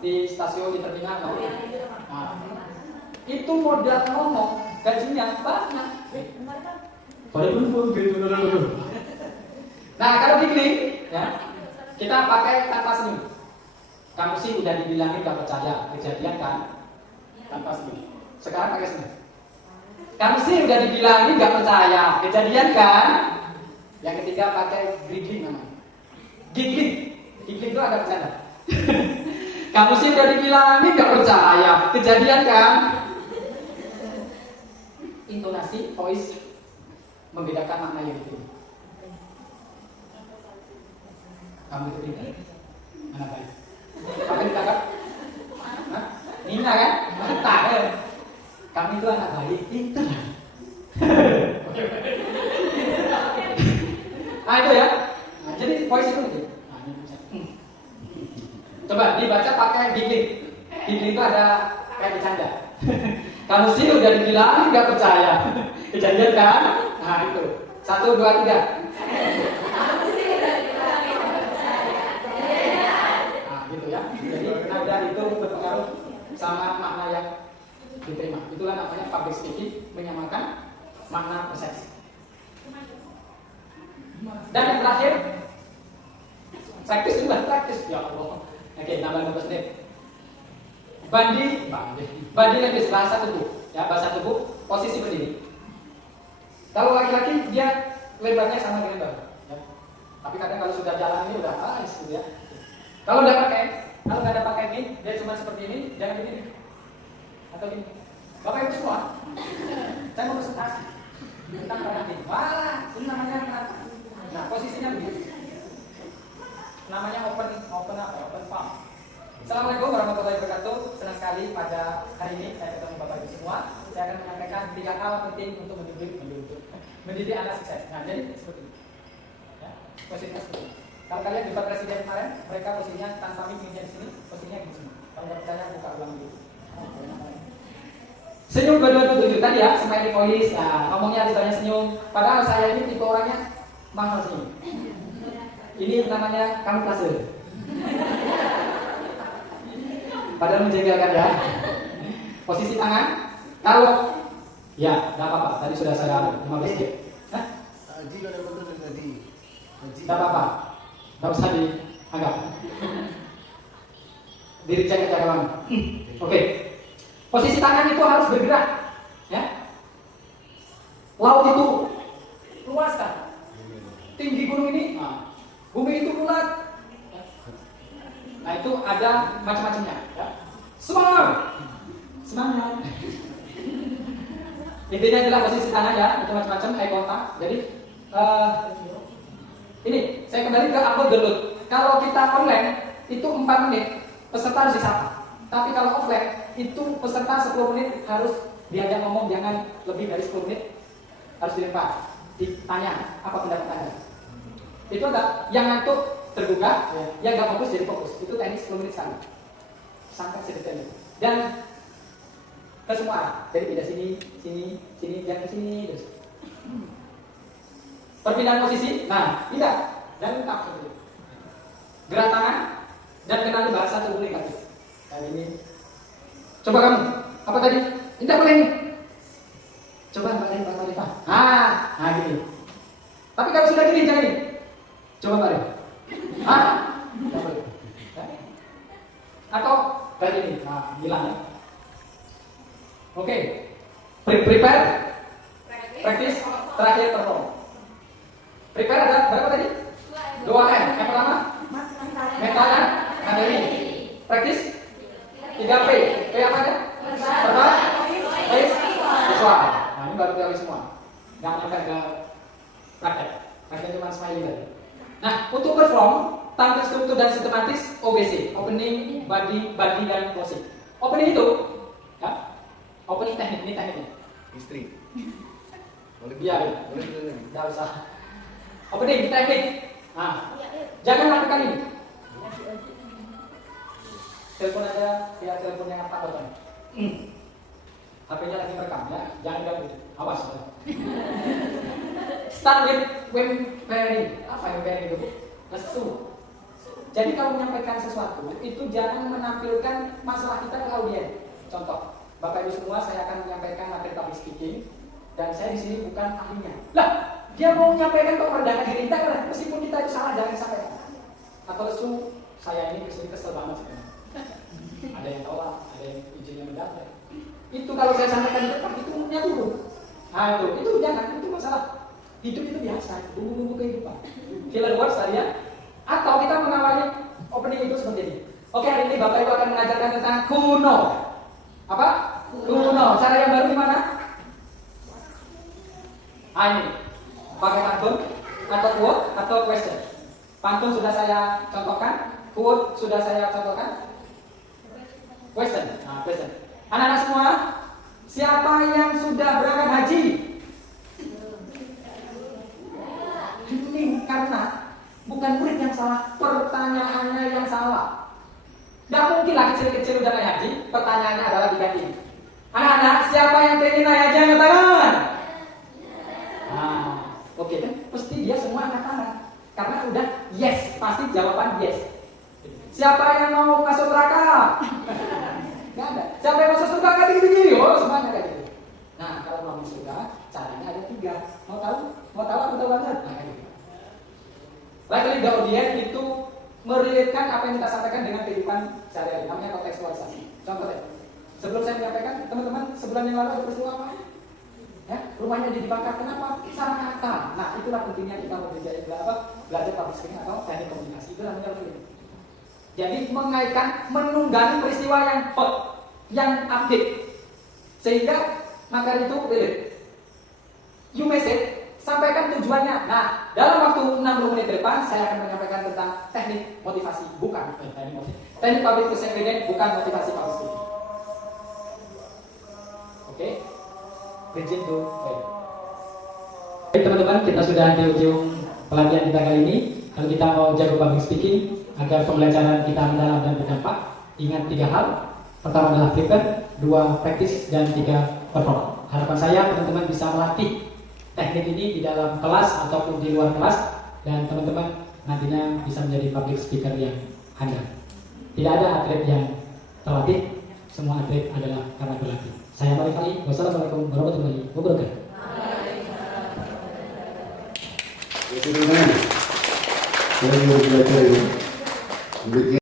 di stasiun, di terminal. Nah, itu modal ngomong, gajinya banyak. Nah, kalau diklik, ya, kita pakai tanpa senyum. Kamu sih udah dibilangin gak percaya, kejadian kan? Tanpa senyum. Sekarang pakai senyum. Kamu sih udah dibilangin gak percaya, kejadian kan? Yang ketiga pakai giggling namanya. Giggling itu agak bercanda. Kamu sih udah dibilangin gak percaya, kejadian kan? Intonasi, voice membedakan makna yang itu. Kamu itu pintar, mana baik? Apa yang ditangkap? Nina kan? Mantap ya. Kamu itu anak baik, pintar. Nah itu ya. Nah, jadi voice itu gitu. Nah, ini coba dibaca pakai giggling. Giggling itu ada kayak bercanda. Kamu sih udah dibilang nggak percaya. Kejadian kan? Nah itu. 1, 2, 3. Nah gitu ya. Jadi nada itu berpengaruh sama makna yang diterima. Itulah namanya public speaking, menyamakan makna persepsi. Dan yang terakhir, praktis. Ya Allah. Oke, nambah 15 menit. Bandi lebih bahasa tubuh. Ya, bahasa tubuh, posisi berdiri. Kalau laki-laki dia lebarnya sama dengan bahu. Ya. Tapi kadang kalau sudah jalan ini udah gitu ya. Kalau nggak ada pakai ini, dia cuma seperti ini, jangan begini. Atau gini. Bapak Ibu semua, saya mau presentasi tentang parenting. Wah, ini namanya apa? Nah, posisinya begini. Namanya open palm. Assalamualaikum warahmatullahi wabarakatuh. Senang sekali pada hari ini saya ketemu Bapak Ibu semua. Saya akan menyampaikan 3 hal penting untuk mendidik anak sukses. Nah, jadi seperti ini. Ya, posisinya seperti ini. Kalau kalian debat presiden kemarin, mereka posisinya tanpa mic di sini, posisinya di sini. Kalau nggak percaya, buka ulang dulu. Senyum 227 tadi ya, smiley voice. Nah, ngomongnya harus banyak senyum. Padahal saya ini tipe orangnya mahal senyum. Ini namanya kamuflase. Padahal menjengkelkan ya. Posisi tangan, kalau ya, nggak apa-apa. Tadi sudah saya 15 menit. Hah? Haji kalau betul dari tadi. Nggak apa-apa. Nggak usah dianggap. Diri jaga kawan. Oke. Posisi tangan itu harus bergerak, ya. Laut itu luas kan? Tinggi gunung ini, bumi itu bulat. Nah itu ada macam-macamnya, ya. Semangat. Intinya adalah posisi tangan ya, itu macam-macam, eye contact. Jadi ini saya kembali ke upload gelut. Kalau kita online itu 4 menit peserta harus disapa. Tapi kalau offline itu peserta 10 menit harus diajak ngomong, jangan lebih dari 10 menit harus dilempar, ditanya apa pendapat Anda. Itu ada yang ngantuk terbuka, yang nggak fokus jadi fokus. Itu teknik 10 menit sekali, sampai sedetail itu. Dan ke semua arah, jadi tidak sini, jangan sini terus. Perpindahan posisi, nah tidak, dan tetap seperti itu. Gerak tangan dan kenali bahasa tubuh negatif. Kayak ini. Coba kamu, apa tadi? Tidak boleh nih. Coba Mbak Rifah. Nah gini. Tapi kalau sudah gini, jangan gini. Coba Mbak Rifah. Tidak boleh. Ya. Atau kayak gini. Nah, hilang ya. Oke. Prepare. Practice. Terakhir perform. Prepare ada berapa tadi? 2 M. Yang pertama? Mental dan materi. Practice. 3 P. P apa ya? Pertama, face, visual. Nah ini baru teori semua. Nggak ada praktek. Praktek cuma smiley tadi. Nah untuk perform, tampil struktur dan sistematis OBC, opening, body, dan closing. Opening itu, ya, opening teknik, ini tekniknya. Istri. Iya, Boleh. nggak usah. Opening teknik. Nah, jangan lakukan ini. Telepon aja via telepon yang apa botol. HP-nya lagi merekam ya, jangan ganggu. Awas. Start with whimpering. Apa whimpering itu? Lesu. Jadi kalau menyampaikan sesuatu itu jangan menampilkan masalah kita ke audiens. Contoh, Bapak Ibu semua, saya akan menyampaikan materi public speaking dan saya di sini bukan ahlinya. Lah, dia mau menyampaikan kok merendahkan diri kita kan? Meskipun kita itu salah jangan sampaikan. Atau lesu, saya ini kesini kesel banget sebenarnya. Ada yang tolak, ada yang izinnya mendadak. Itu kalau saya sampaikan di depan itu umumnya dulu. Nah itu jangan, itu masalah. Hidup itu biasa, bumbu-bumbu kehidupan. Filler words tadi ya. Atau kita mengawali opening itu seperti ini. Oke, hari ini Bapak Ibu akan mengajarkan tentang kuno. Apa? Kuno. Cara yang baru gimana? Ini pakai pantun atau quote atau question. Pantun sudah saya contohkan, quote sudah saya contohkan. Question. Nah, question. Anak-anak semua, siapa yang sudah berangkat haji? Ini karena bukan murid yang salah, pertanyaannya yang salah. Gak mungkin lah kecil-kecil udah naik haji, pertanyaannya adalah diganti. Anak-anak, siapa yang pengen naik haji angkat tangan? Nah, oke kan? Pasti dia semua angkat tangan. Karena udah yes, pasti jawaban yes. Siapa yang mau masuk neraka? Gak ada. Siapa yang masuk surga kan begini? Oh, semuanya kayak gitu. Nah, kalau mau masuk surga, caranya ada 3. Mau tahu? Mau tahu? Aku tahu banget. Nah, kayak gitu. Lagi the audience itu merelitkan apa yang kita sampaikan dengan kehidupan sehari-hari. Namanya kontekstualisasi. Contoh deh. Sebelum saya menyampaikan, teman-teman sebulan yang lalu ada peristiwa apa? Ya, rumahnya dibakar. Kenapa? Salah kata. Nah, itulah pentingnya kita belajar public speaking atau teknik komunikasi. Itu namanya revealing. Jadi mengaitkan, menunggangi peristiwa yang hot, yang update, sehingga materi itu relate. You message, sampaikan tujuannya. Nah, dalam waktu 60 menit ke depan, saya akan menyampaikan tentang teknik motivasi, bukan teknik public speaking, bukan motivasi public speaking. Oke, begin to play. Baik teman-teman, kita sudah di ujung pelatihan kita kali ini. Kalau kita mau jago public speaking, agar pembelajaran kita mendalam dan berdampak, ingat 3 hal. Pertama adalah prepare, 2 praktis, dan 3 perform. Harapan saya teman-teman bisa melatih teknik ini di dalam kelas ataupun di luar kelas, dan teman-teman nantinya bisa menjadi public speaker yang handal. Tidak ada atlet yang terlatih, semua atlet adalah karena berlatih. Saya Mari Fali, wassalamualaikum warahmatullahi wabarakatuh. Terima kasih.